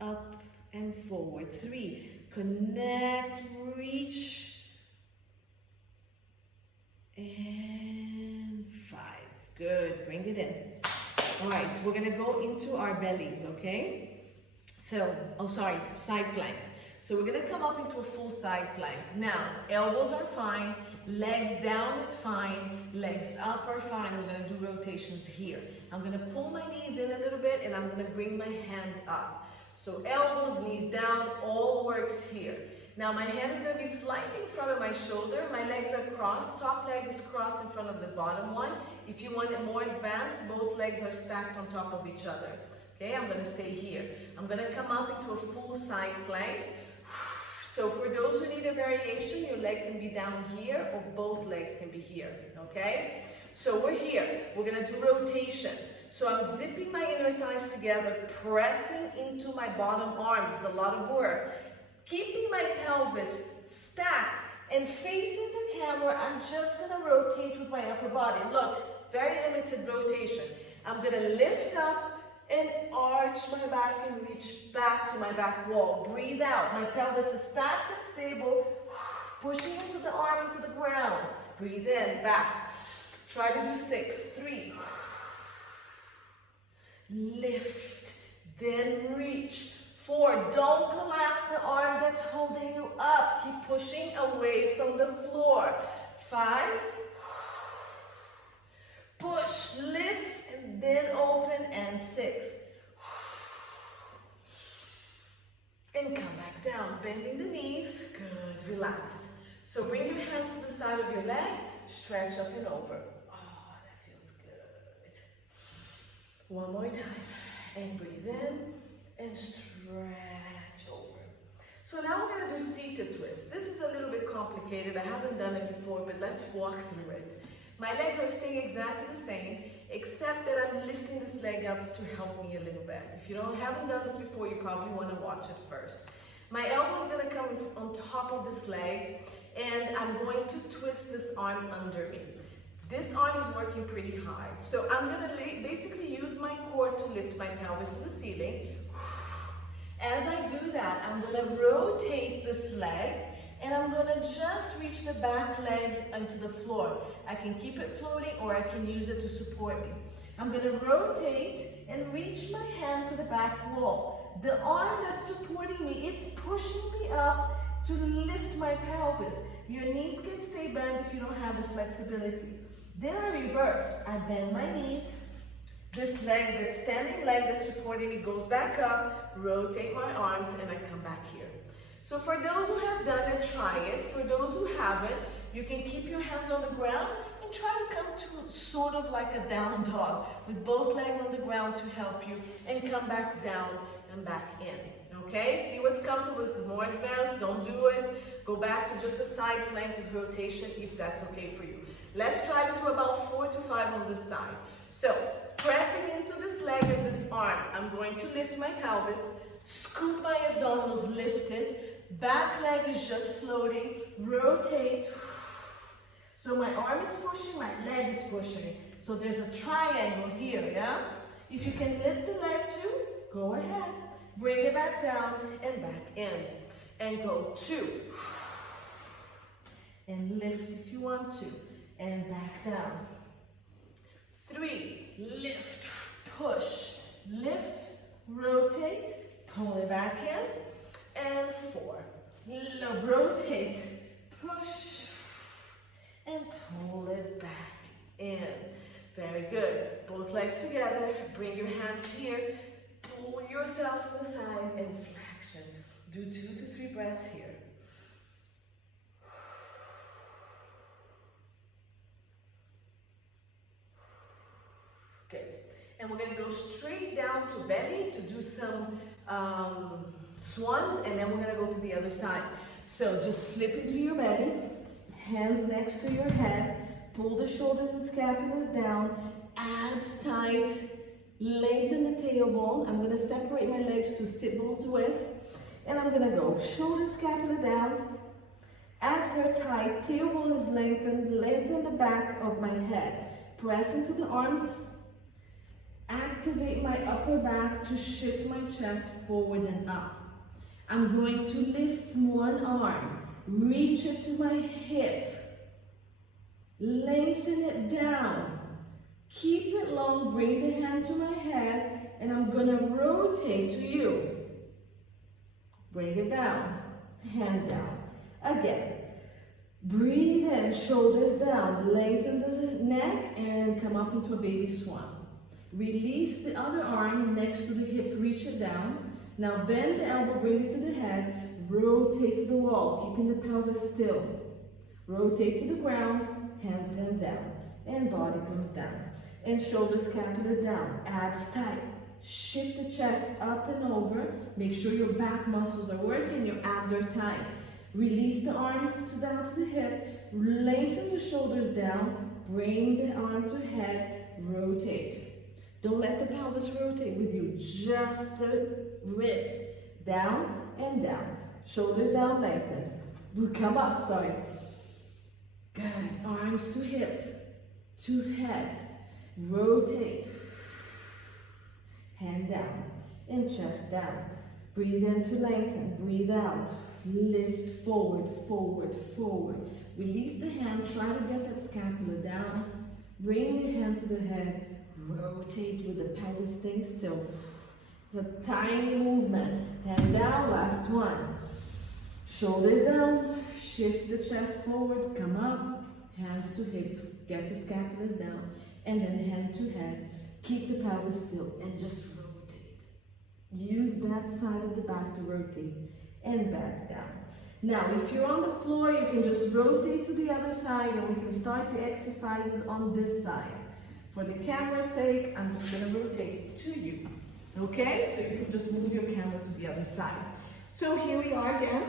Up and forward. 3. Connect, reach. And 5. Good. Bring it in. All right. We're going to go into our bellies, okay? So, side plank. So we're going to come up into a full side plank. Now, elbows are fine. Leg down is fine. Legs up are fine. We're going to do rotations here. I'm going to pull my knees in a little bit, and I'm going to bring my hand up. So elbows, knees down, all works here. Now my hand is going to be slightly in front of my shoulder. My legs are crossed. Top leg is crossed in front of the bottom one. If you want it more advanced, both legs are stacked on top of each other. Okay, I'm going to stay here. I'm going to come up into a full side plank. So for those who need a variation, your leg can be down here or both legs can be here, okay? So we're here. We're going to do rotations. So I'm zipping my inner thighs together, pressing into my bottom arms. It's a lot of work. Keeping my pelvis stacked and facing the camera, I'm just going to rotate with my upper body. Look, very limited rotation. I'm going to lift up and arch my back and reach back to my back wall. Breathe out. My pelvis is stacked and stable. Pushing into the arm, into the ground. Breathe in, back. Try to do 6. 3. Lift. Then reach. 4. Don't collapse the arm that's holding you up. Keep pushing away from the floor. 5. Push, lift, and then open, and 6. And come back down, bending the knees. Good, relax. So bring your hands to the side of your leg, stretch up and over. Oh, that feels good. One more time. And breathe in and stretch over. So now we're going to do seated twist. This is a little bit complicated. I haven't done it before, but let's walk through it. My legs are staying exactly the same, except that I'm lifting this leg up to help me a little bit. If you haven't done this before, you probably want to watch it first. My elbow is going to come on top of this leg, and I'm going to twist this arm under me. This arm is working pretty hard, so I'm going to basically use my core to lift my pelvis to the ceiling. As I do that, I'm going to rotate this leg, and I'm going to just reach the back leg onto the floor. I can keep it floating or I can use it to support me. I'm going to rotate and reach my hand to the back wall. The arm that's supporting me, it's pushing me up to lift my pelvis. Your knees can stay bent if you don't have the flexibility. Then I reverse. I bend my knees. This leg, that standing leg that's supporting me goes back up, rotate my arms, and I come back here. So for those who have done it, try it. For those who haven't, you can keep your hands on the ground and try to come to sort of like a down dog with both legs on the ground to help you, and come back down and back in. Okay? See what's comfortable. This is more advanced. Don't do it. Go back to just a side plank with rotation if that's okay for you. Let's try to do about 4 to 5 on this side. So, pressing into this leg and this arm, I'm going to lift my pelvis, scoop my abdominals, lift it. Back leg is just floating. Rotate. So my arm is pushing, my leg is pushing. So there's a triangle here, yeah? If you can lift the leg too, go ahead. Bring it back down and back in. And go 2. And lift if you want to. And back down. 3. Lift. Push. Lift. Rotate. Pull it back in. And 4. Rotate. Push. And pull it back in. Very good. both legs together, bring your hands here, pull yourself to the side and flexion. Do 2 to 3 breaths here. Good. And we're going to go straight down to belly to do some swans, and then we're going to go to the other side. So just flip into your belly, hands next to your head, pull the shoulders and scapulas down, abs tight, lengthen the tailbone. I'm going to separate my legs to sit bones width, and I'm going to go shoulder, scapula down, abs are tight, tailbone is lengthened, lengthen the back of my head, press into the arms, activate my upper back to shift my chest forward and up. I'm going to lift one arm, reach it to my hip, lengthen it down, keep it long, bring the hand to my head, and I'm going to rotate to you. Bring it down, hand down. Again, breathe in, shoulders down, lengthen the neck, and come up into a baby swan. Release the other arm next to the hip, reach it down. Now bend the elbow, bring it to the head, rotate to the wall, keeping the pelvis still. Rotate to the ground, hands bend down, and body comes down. And shoulders, scapulas down, abs tight. Shift the chest up and over. Make sure your back muscles are working, your abs are tight. Release the arm down to the hip, lengthen the shoulders down, bring the arm to head, rotate. Don't let the pelvis rotate with you, just the ribs, down and down. Shoulders down, lengthen. Come up, sorry. Good, arms to hip, to head, rotate. Hand down and chest down. Breathe in to lengthen, breathe out. Lift forward, forward, forward. Release the hand, try to get that scapula down. Bring your hand to the head. Rotate with the pelvis staying still. It's a tiny movement. Hand down, last one. Shoulders down, shift the chest forward, come up, hands to hip, get the scapulas down, and then hand to head. Keep the pelvis still and just rotate. Use that side of the back to rotate and back down. Now, if you're on the floor, you can just rotate to the other side and we can start the exercises on this side. For the camera's sake, I'm just going to rotate to you. Okay? So you can just move your camera to the other side. So here we are again.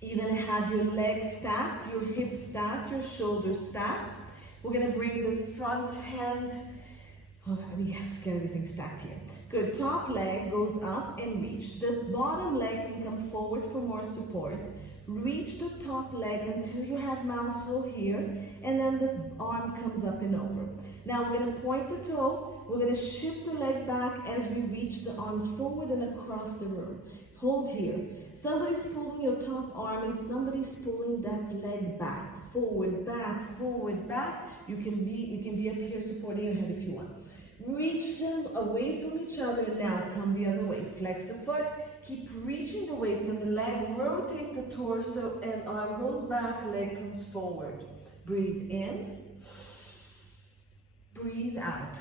You're going to have your legs stacked, your hips stacked, your shoulders stacked. We're going to bring the front hand. Hold on, we got to get everything stacked here. Good. Top leg goes up and reach. The bottom leg can come forward for more support. Reach the top leg until you have mouse roll here, and then the arm comes up and over. Now we're going to point the toe. We're going to shift the leg back as we reach the arm forward and across the room. Hold here. Somebody's pulling your top arm and somebody's pulling that leg back. Forward, back, forward, back. You can be up here supporting your head if you want. Reach them away from each other. Now come the other way. Flex the foot. Keep reaching the waist and the leg. Rotate the torso and arm goes back, leg comes forward. Breathe in. Breathe out.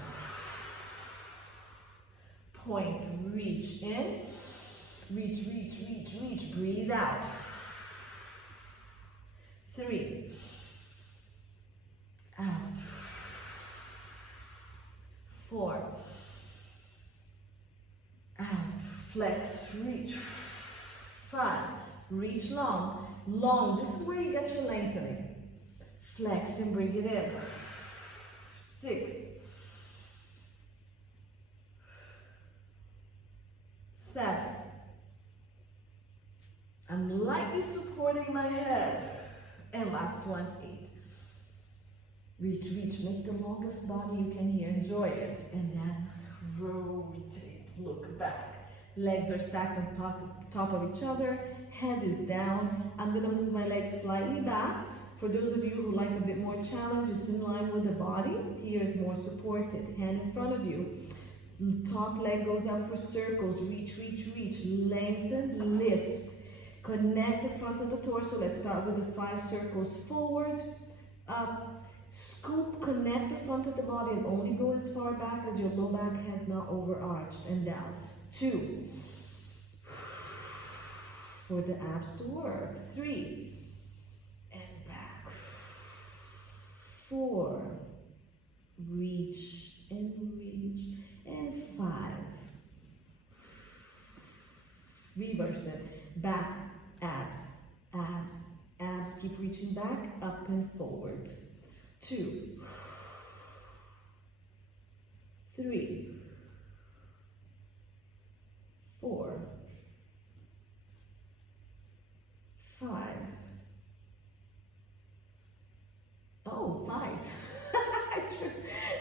Point, reach in. Reach, reach, reach, reach. Breathe out. 3. Out. 4. Out. Flex, reach. 5. Reach long. Long. This is where you get your lengthening. Flex and bring it in. 6. 7. I'm lightly supporting my head. And last one, 8. Reach, reach, make the longest body you can here. Enjoy it. And then rotate, look back. Legs are stacked on top of each other. Head is down. I'm going to move my legs slightly back. For those of you who like a bit more challenge, it's in line with the body. Here is more supported. Hand in front of you. Top leg goes up for circles. Reach, reach, reach. Lengthen, lift. Connect the front of the torso. Let's start with the 5 circles. Forward, up, scoop, connect. connect the front of the body and only go as far back as your low back has not overarched, and down. 2. For the abs to work. 3. And back. 4. Reach and reach. And 5. Reverse it. Back, abs, abs, abs. Keep reaching back, up and forward. 2. 3. 4. 5. Oh, 5.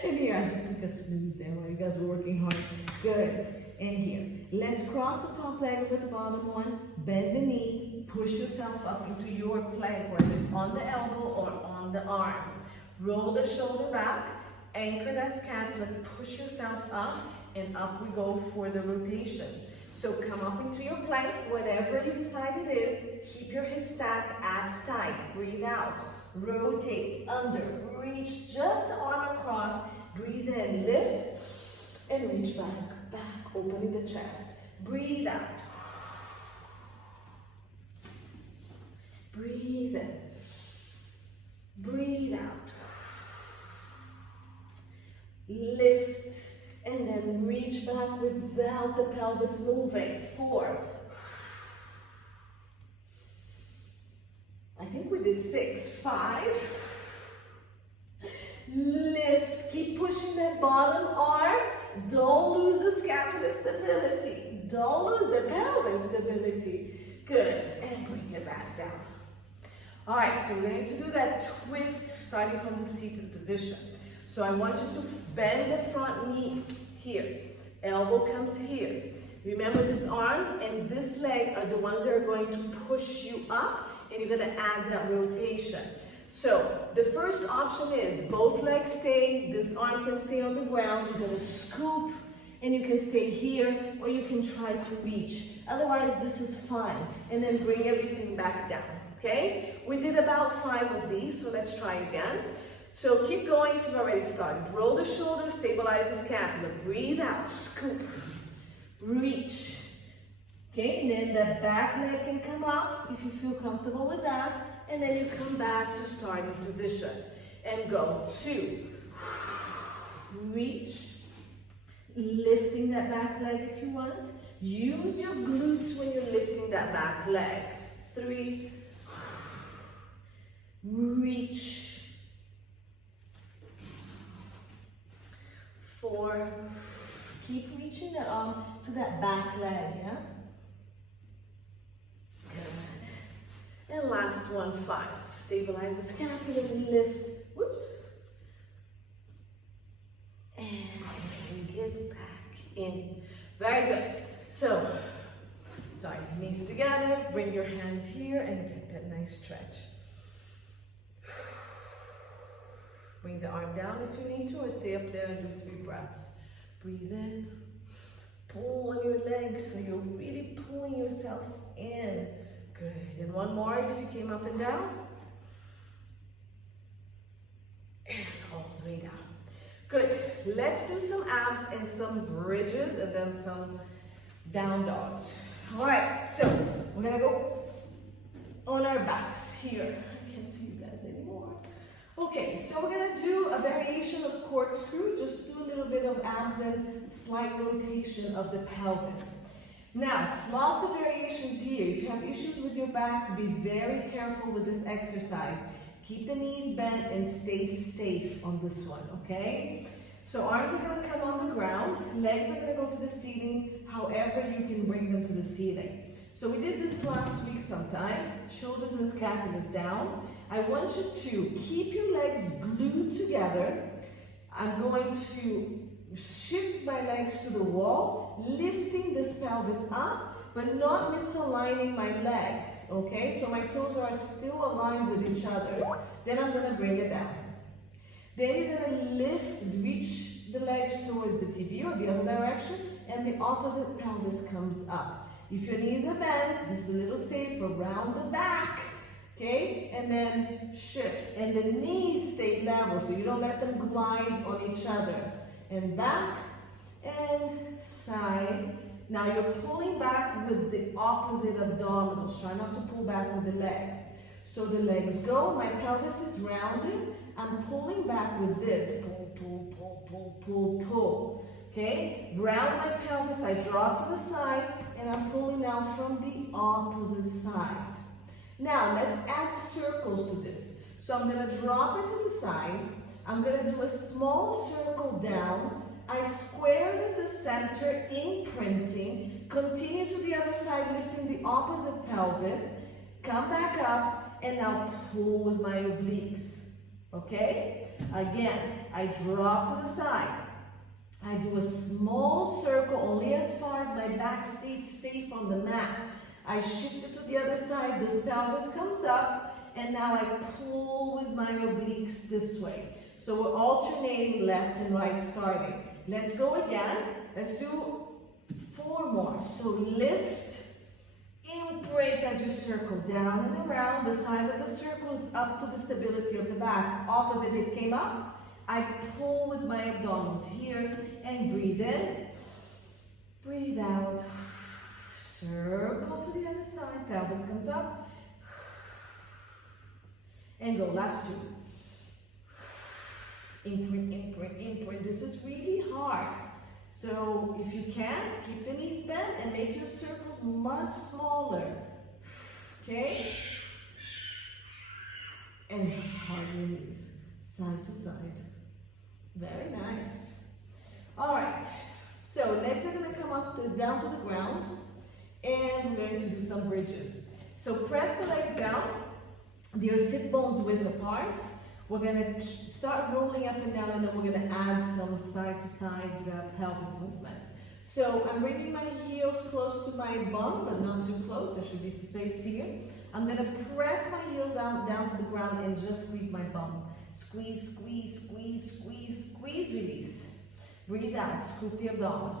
And here, I just took a snooze there while you guys were working hard. Good. And here. Let's cross the top leg over the bottom one. Bend the knee. Push yourself up into your plank, whether it's on the elbow or on the arm. Roll the shoulder back. Anchor that scapula. Push yourself up. And up we go for the rotation. So come up into your plank, whatever you decide it is. Keep your hips stacked, abs tight. Breathe out. Rotate, under, reach, just the arm across. Breathe in, lift, and reach back, back, opening the chest. Breathe out. Breathe in. Breathe out. Lift, and then reach back without the pelvis moving. 4. I think we did 6. 5. Lift. Keep pushing that bottom arm. Don't lose the scapular stability. Don't lose the pelvis stability. Good. And bring it back down. All right, so we're going to do that twist starting from the seated position. So I want you to bend the front knee here. Elbow comes here. Remember, this arm and this leg are the ones that are going to push you up, and you're going to add that rotation. So the first option is both legs stay, this arm can stay on the ground. You're going to scoop and you can stay here, or you can try to reach. Otherwise, this is fun. And then bring everything back down, okay? We did about 5 of these, so let's try again. So keep going if you've already started. Roll the shoulders, stabilize the scapula. Breathe out, scoop, reach. Okay, and then the back leg can come up if you feel comfortable with that. And then you come back to starting position. And go 2. Reach. Lifting that back leg if you want. Use your glutes when you're lifting that back leg. 3. Reach. 4. Keep reaching that arm to that back leg, yeah? Good. And last one, 5. Stabilize the scapula and lift. Whoops. And get back in. Very good. So, sorry, knees together. Bring your hands here and get that nice stretch. Bring the arm down if you need to, or stay up there and do 3 breaths. Breathe in. Pull on your legs so you're really pulling yourself in. Good. And one more if you came up and down. And all the way down. Good. Let's do some abs and some bridges and then some down dogs. All right. So we're going to go on our backs here. I can't see you guys anymore. Okay, so we're going to do a variation of corkscrew, just do a little bit of abs and slight rotation of the pelvis. Now, lots of variations here. If you have issues with your back, be very careful with this exercise. Keep the knees bent and stay safe on this one, okay? So arms are going to come on the ground, legs are going to go to the ceiling, however you can bring them to the ceiling. So we did this last week sometime, shoulders and scapulas down. I want you to keep your legs glued together. I'm going to shift my legs to the wall, lifting this pelvis up, but not misaligning my legs, okay? So my toes are still aligned with each other. Then I'm gonna bring it down. Then you're gonna reach the legs towards the TV or the other direction, and the opposite pelvis comes up. If your knees are bent, this is a little safer. Round the back. Okay, and then shift, and the knees stay level, so you don't let them glide on each other. And back, and side. Now you're pulling back with the opposite abdominals. Try not to pull back with the legs. So the legs go, my pelvis is rounded. I'm pulling back with this. Pull, pull, pull, pull, pull, pull. Okay, round my pelvis, I drop to the side, and I'm pulling now from the opposite side. Now let's add circles to this. So I'm going to drop it to the side. I'm going to do a small circle down. I squared in the center, imprinting. Continue to the other side, lifting the opposite pelvis. Come back up, and now pull with my obliques. Okay? Again, I drop to the side. I do a small circle, only as far as my back stays safe on the mat. I shift it to the other side, this pelvis comes up, and now I pull with my obliques this way. So we're alternating left and right starting. Let's go again. Let's do 4 more. So lift, imprint as you circle down and around. The size of the circle is up to the stability of the back. Opposite hip came up. I pull with my abdominals here and breathe in. Breathe out. Circle to the other side. Pelvis comes up. And go. Last 2. Imprint, imprint, imprint. This is really hard. So if you can't, keep the knees bent and make your circles much smaller. Okay? And hard your knees, side to side. Very nice. All right. So legs are going to come up down to the ground, and we're going to do some bridges. So press the legs down. Your sit bones width apart. We're going to start rolling up and down, and then we're going to add some side-to-side pelvis movements. So I'm bringing my heels close to my bum, but not too close. There should be space here. I'm going to press my heels out down to the ground and just squeeze my bum. Squeeze, squeeze, squeeze, squeeze, squeeze, release. Breathe out, scoop the abdominals.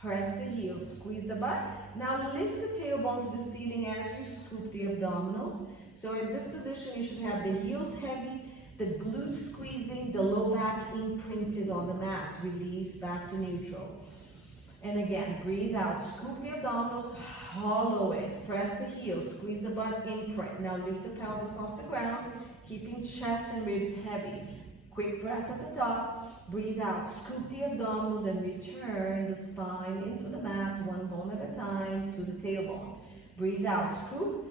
Press the heels, squeeze the butt. Now lift the tailbone to the ceiling as you scoop the abdominals. So in this position, you should have the heels heavy, the glutes squeezing, the low back imprinted on the mat. Release back to neutral. And again, breathe out. Scoop the abdominals, hollow it. Press the heels, squeeze the butt, imprint. Now lift the pelvis off the ground, keeping chest and ribs heavy. Quick breath at the top. Breathe out. Scoop the abdominals and return the spine into the mat, one bone at a time, to the tailbone. Breathe out. Scoop.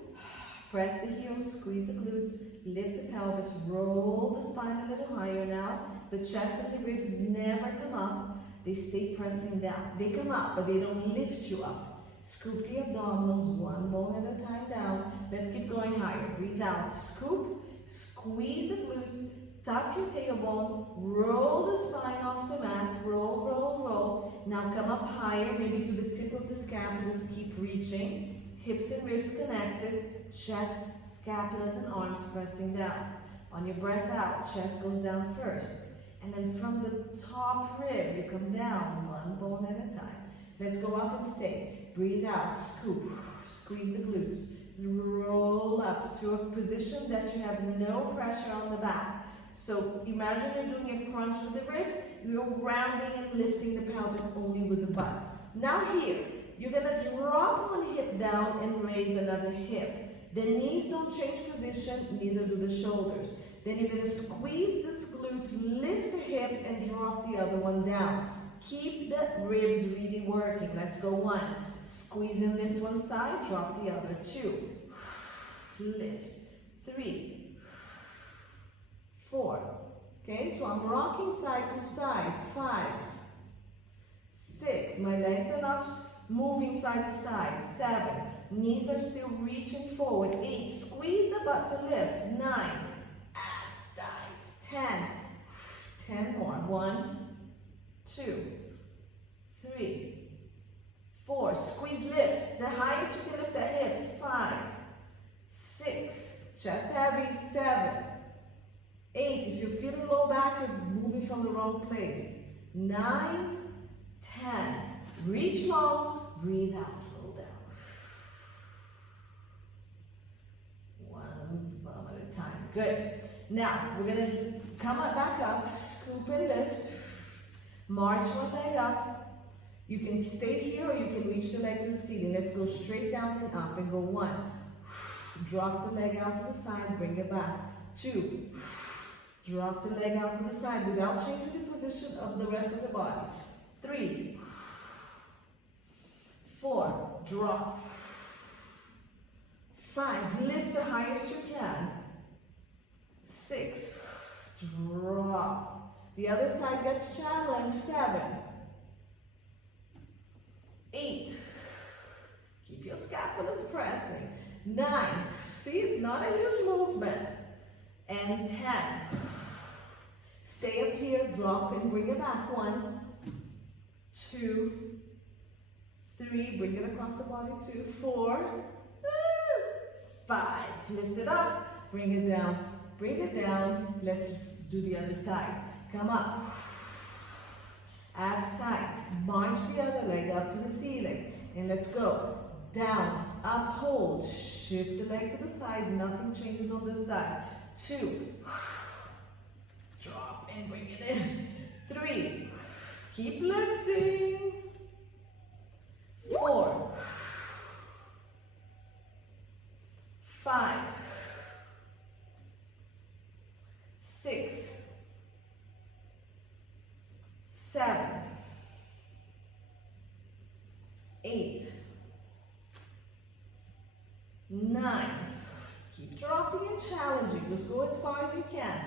Press the heels, squeeze the glutes, lift the pelvis, roll the spine a little higher now. The chest and the ribs never come up. They stay pressing down. They come up, but they don't lift you up. Scoop the abdominals, one bone at a time down. Let's keep going higher. Breathe out. Scoop, squeeze the glutes, tuck your tailbone, roll the spine off the mat. Roll, roll, roll. Now come up higher, maybe to the tip of the scapulas. Keep reaching. Hips and ribs connected, chest, scapulas and arms pressing down. On your breath out, chest goes down first. And then from the top rib, you come down one bone at a time. Let's go up and stay. Breathe out, scoop, squeeze the glutes. Roll up to a position that you have no pressure on the back. So imagine you're doing a crunch with the ribs. You're rounding and lifting the pelvis only with the butt. Now here, you're going to drop one hip down and raise another hip. The knees don't change position, neither do the shoulders. Then you're going to squeeze this glute, lift the hip, and drop the other one down. Keep the ribs really working. Let's go 1. Squeeze and lift one side, drop the other. 2. Lift. 3. 4. Okay, so I'm rocking side to side. 5. 6. My legs are not moving side to side. 7. Knees are still reaching forward. 8. Squeeze the butt to lift. 9. Abs tight. 10. 10 more. 1, 2, 3, 4. Squeeze, lift. The highest you can lift the hip. 5, 6. Chest heavy. 7, 8. If you're feeling low back, you're moving from the wrong place. 9, 10. Reach long. Breathe out, roll down. 1 Good. Now, we're going to come back up, scoop and lift, march one leg up. You can stay here or you can reach the leg to the ceiling. Let's go straight down and up and go 1. Drop the leg out to the side, bring it back. 2. Drop the leg out to the side without changing the position of the rest of the body. 3. 4. Drop. 5. Lift the highest you can. 6. Drop. The other side gets challenged. 7. 8. Keep your scapulas pressing. 9. See, it's not a huge movement. And 10. Stay up here, drop and bring it back. 1, 2, 3. Bring it across the body. 2, 4, 5. Lift it up, bring it down. Bring it down. Let's do the other side. Come up. Abs tight. March the other leg up to the ceiling. And let's go. Down, up, hold. Shift the leg to the side. Nothing changes on this side. 2. Drop and bring it in. 3. Keep lifting. 4. 5. 6. 7. 8. 9. Keep dropping and challenging. Just go as far as you can.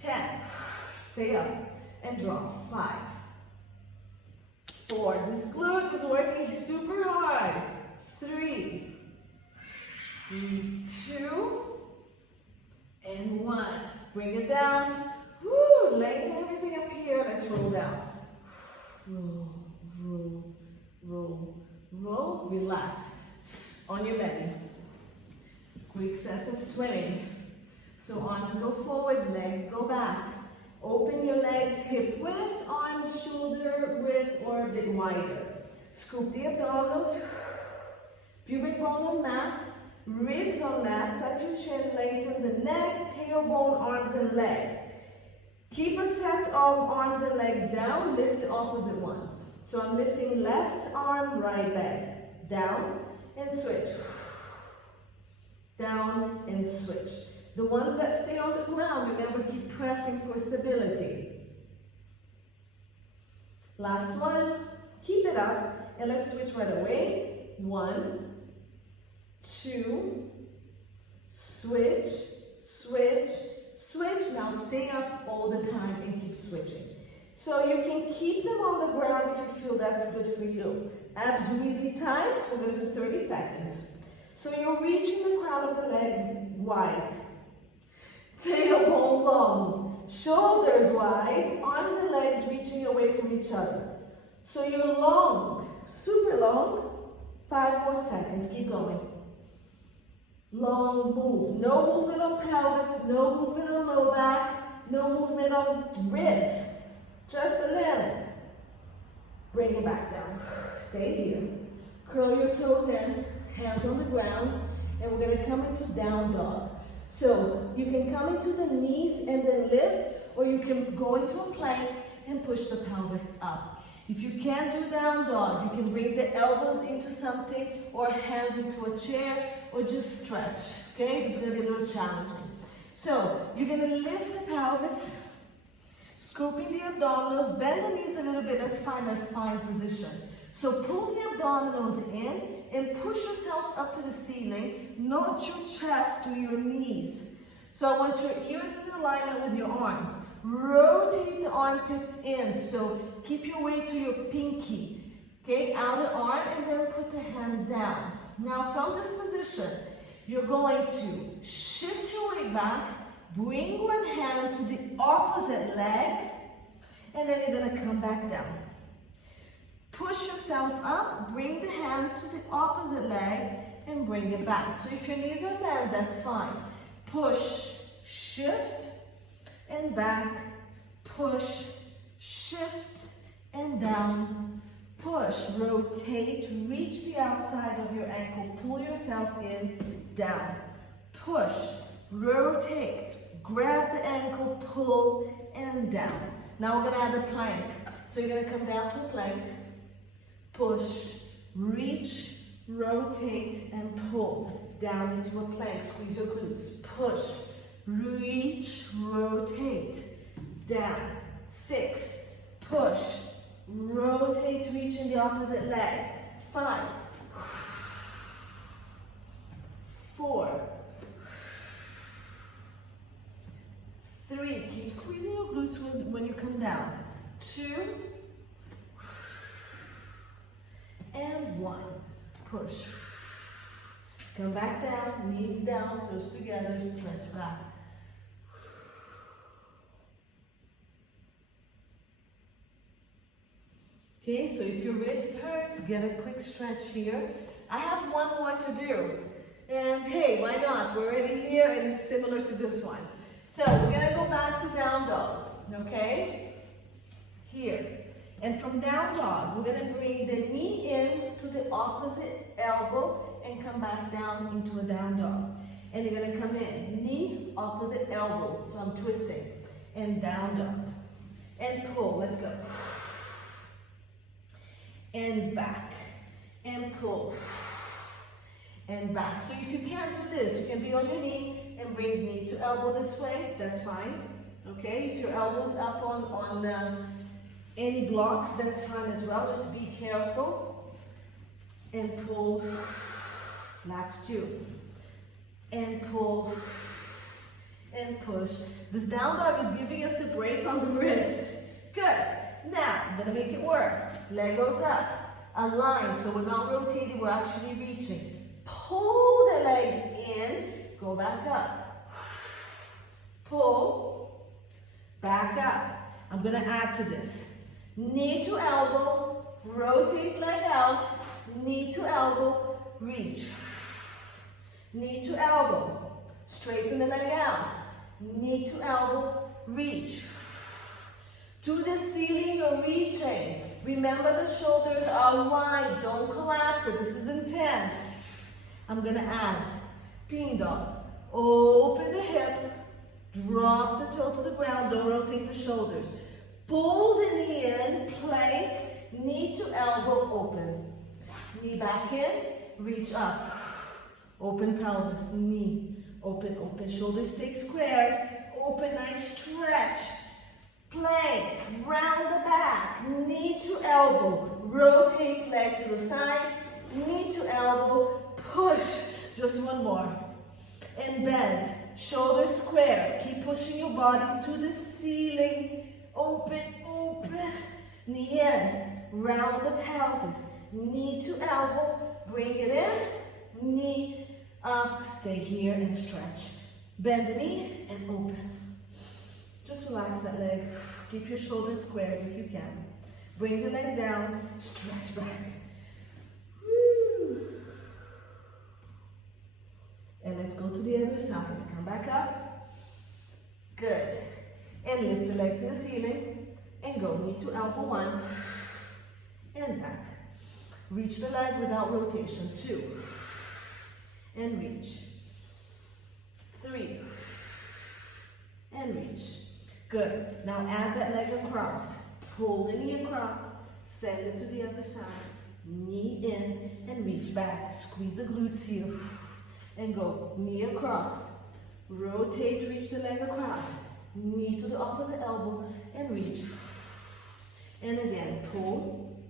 10. Stay up and drop. 5. 4. This glute is working super hard. 3. 2. And 1. Bring it down. Woo! Lengthen everything up here. Let's roll down. Roll, roll, roll, roll. Relax. On your belly. Quick set of swimming. So arms go forward, legs go back. Open your legs hip width, arms shoulder width or a bit wider. Scoop the abdominals. Pubic bone on mat. Ribs on mat. Tuck your chin, lengthen the neck, tailbone, arms and legs. Keep a set of arms and legs down. Lift the opposite ones. So I'm lifting left arm, right leg. Down and switch. Down and switch. The ones that stay on the ground, remember, keep pressing for stability. Last one. Keep it up. And let's switch right away. 1, 2, switch, switch, switch. Now stay up all the time and keep switching. So you can keep them on the ground if you feel that's good for you. Abs really tight. We're going to do 30 seconds. So you're reaching the crown of the leg wide. Tailbone long. Shoulders wide. Arms and legs reaching away from each other. So you're long. Super long. 5 more seconds. Keep going. Long move. No movement on pelvis. No movement on low back. No movement on ribs. Just the limbs. Bring it back down. Stay here. Curl your toes in. Hands on the ground. And we're going to come into down dog. So you can come into the knees and then lift, or you can go into a plank and push the pelvis up. If you can't do down dog, you can bring the elbows into something or hands into a chair or just stretch. Okay, this is going to be a little challenging. So you're going to lift the pelvis, scooping the abdominals, bend the knees a little bit. Let's find our spine position. So pull the abdominals in and push yourself up to the ceiling, not your chest to your knees. So I want your ears in alignment with your arms. Rotate the armpits in, so keep your weight to your pinky. Okay, outer arm, and then put the hand down. Now from this position, you're going to shift your weight back, bring one hand to the opposite leg, and then you're going to come back down. Push yourself up, bring the hand to the opposite leg, and bring it back. So if your knees are bent, that's fine. Push, shift, and back. Push, shift, and down. Push, rotate, reach the outside of your ankle, pull yourself in, down. Push, rotate, grab the ankle, pull, and down. Now we're gonna add a plank. So you're gonna come down to a plank, push, reach, rotate, and pull down into a plank. Squeeze your glutes, push, reach, rotate, down. 6, push, rotate, reach in the opposite leg. 5, 4, 3, keep squeezing your glutes when you come down. 2, and 1, push. Come back down, knees down, toes together, stretch back. Okay, so if your wrists hurt, get a quick stretch here. I have one more to do. And hey, why not? We're already here and it's similar to this one. So we're gonna go back to down dog, okay? Here. And from down dog, we're gonna bring the knee in to the opposite elbow and come back down into a down dog. And you're gonna come in, knee, opposite elbow. So I'm twisting. And down dog. And pull, let's go. And back. And pull. And back. So if you can't do this, you can be on your knee and bring knee to elbow this way. That's fine. Okay, if your elbow's up on any blocks, that's fine as well. Just be careful. And pull. Last 2. And pull. And push. This down dog is giving us a break on the wrist. Good. Now, I'm gonna make it worse. Leg goes up. Align. So we're not rotating, we're actually reaching. Pull the leg in. Go back up. Pull. Back up. I'm gonna add to this. Knee to elbow. Rotate leg out. Knee to elbow. Reach. Knee to elbow. Straighten the leg out. Knee to elbow. Reach. To the ceiling or reaching. Remember the shoulders are wide. Don't collapse it. This is intense. I'm going to add peeing dog. Open the hip. Drop the toe to the ground. Don't rotate the shoulders. Pull the knee in. Plank. Knee to elbow. Open. Knee back in. Reach up. Open pelvis. Knee. Open, open. Shoulders stay squared. Open, nice stretch. Plank, round the back, knee to elbow, rotate leg to the side, knee to elbow, push, just one more, and bend, shoulders square, keep pushing your body to the ceiling, open, open, knee in, round the pelvis, knee to elbow, bring it in, knee up, stay here and stretch, bend the knee and open. Just relax that leg. Keep your shoulders squared if you can. Bring the leg down. Stretch back. Woo. And let's go to the other side. Come back up. Good. And lift the leg to the ceiling. And go knee to elbow 1. And back. Reach the leg without rotation. 2. And reach. 3. And reach. Good. Now add that leg across. Pull the knee across. Send it to the other side. Knee in and reach back. Squeeze the glutes here. And go. Knee across. Rotate, reach the leg across. Knee to the opposite elbow and reach. And again, pull.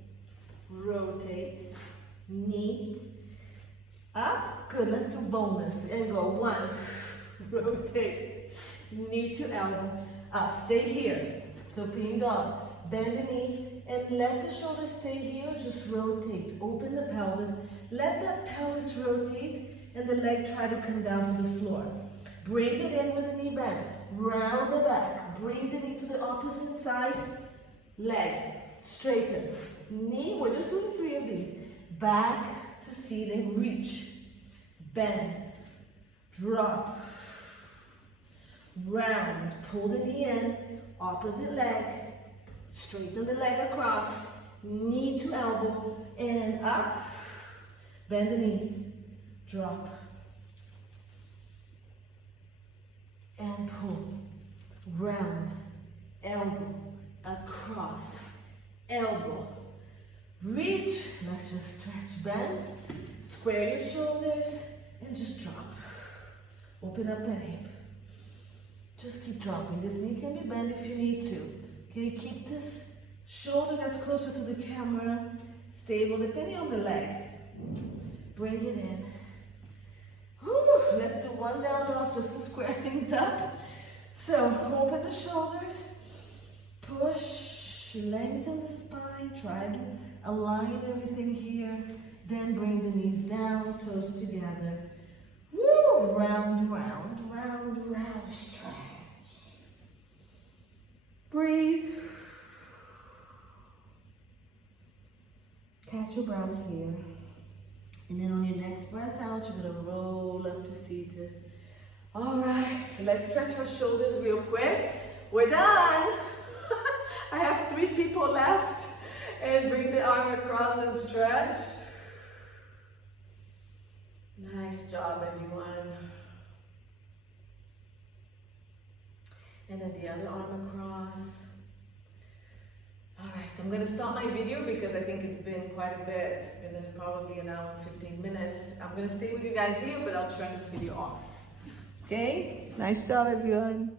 Rotate. Knee. Up. Good. Let's do boneless. And go. 1. Rotate. Knee to elbow. Up, stay here. So peeing dog. Bend the knee and let the shoulders stay here. Just rotate. Open the pelvis. Let the pelvis rotate and the leg try to come down to the floor. Bring it in with the knee bend. Round the back. Bring the knee to the opposite side. Leg. Straighten. Knee. We're just doing 3 of these. Back to ceiling. Reach. Bend. Drop. Round, pull the knee in, opposite leg, straighten the leg across, knee to elbow, and up, bend the knee, drop, and pull. Round, elbow, across, elbow. Reach, let's just stretch, bend, square your shoulders, and just drop. Open up that hip. Just keep dropping. This knee can be bent if you need to. Okay, keep this shoulder that's closer to the camera stable, depending on the leg. Bring it in. Whew, let's do one down dog just to square things up. So, open the shoulders, push, lengthen the spine, try to align everything here, then bring the knees down, toes together. Woo! Round, round, round, round, stretch. Breathe. Catch your breath here. And then on your next breath out, you're gonna roll up to seated. All right, so let's stretch our shoulders real quick. We're done. I have 3 people left. And bring the arm across and stretch. Nice job, everyone. And then the other arm across. All right, I'm gonna stop my video because I think it's been quite a bit. It's been probably an hour and 15 minutes. I'm gonna stay with you guys here, but I'll turn this video off. Okay? Nice job, everyone.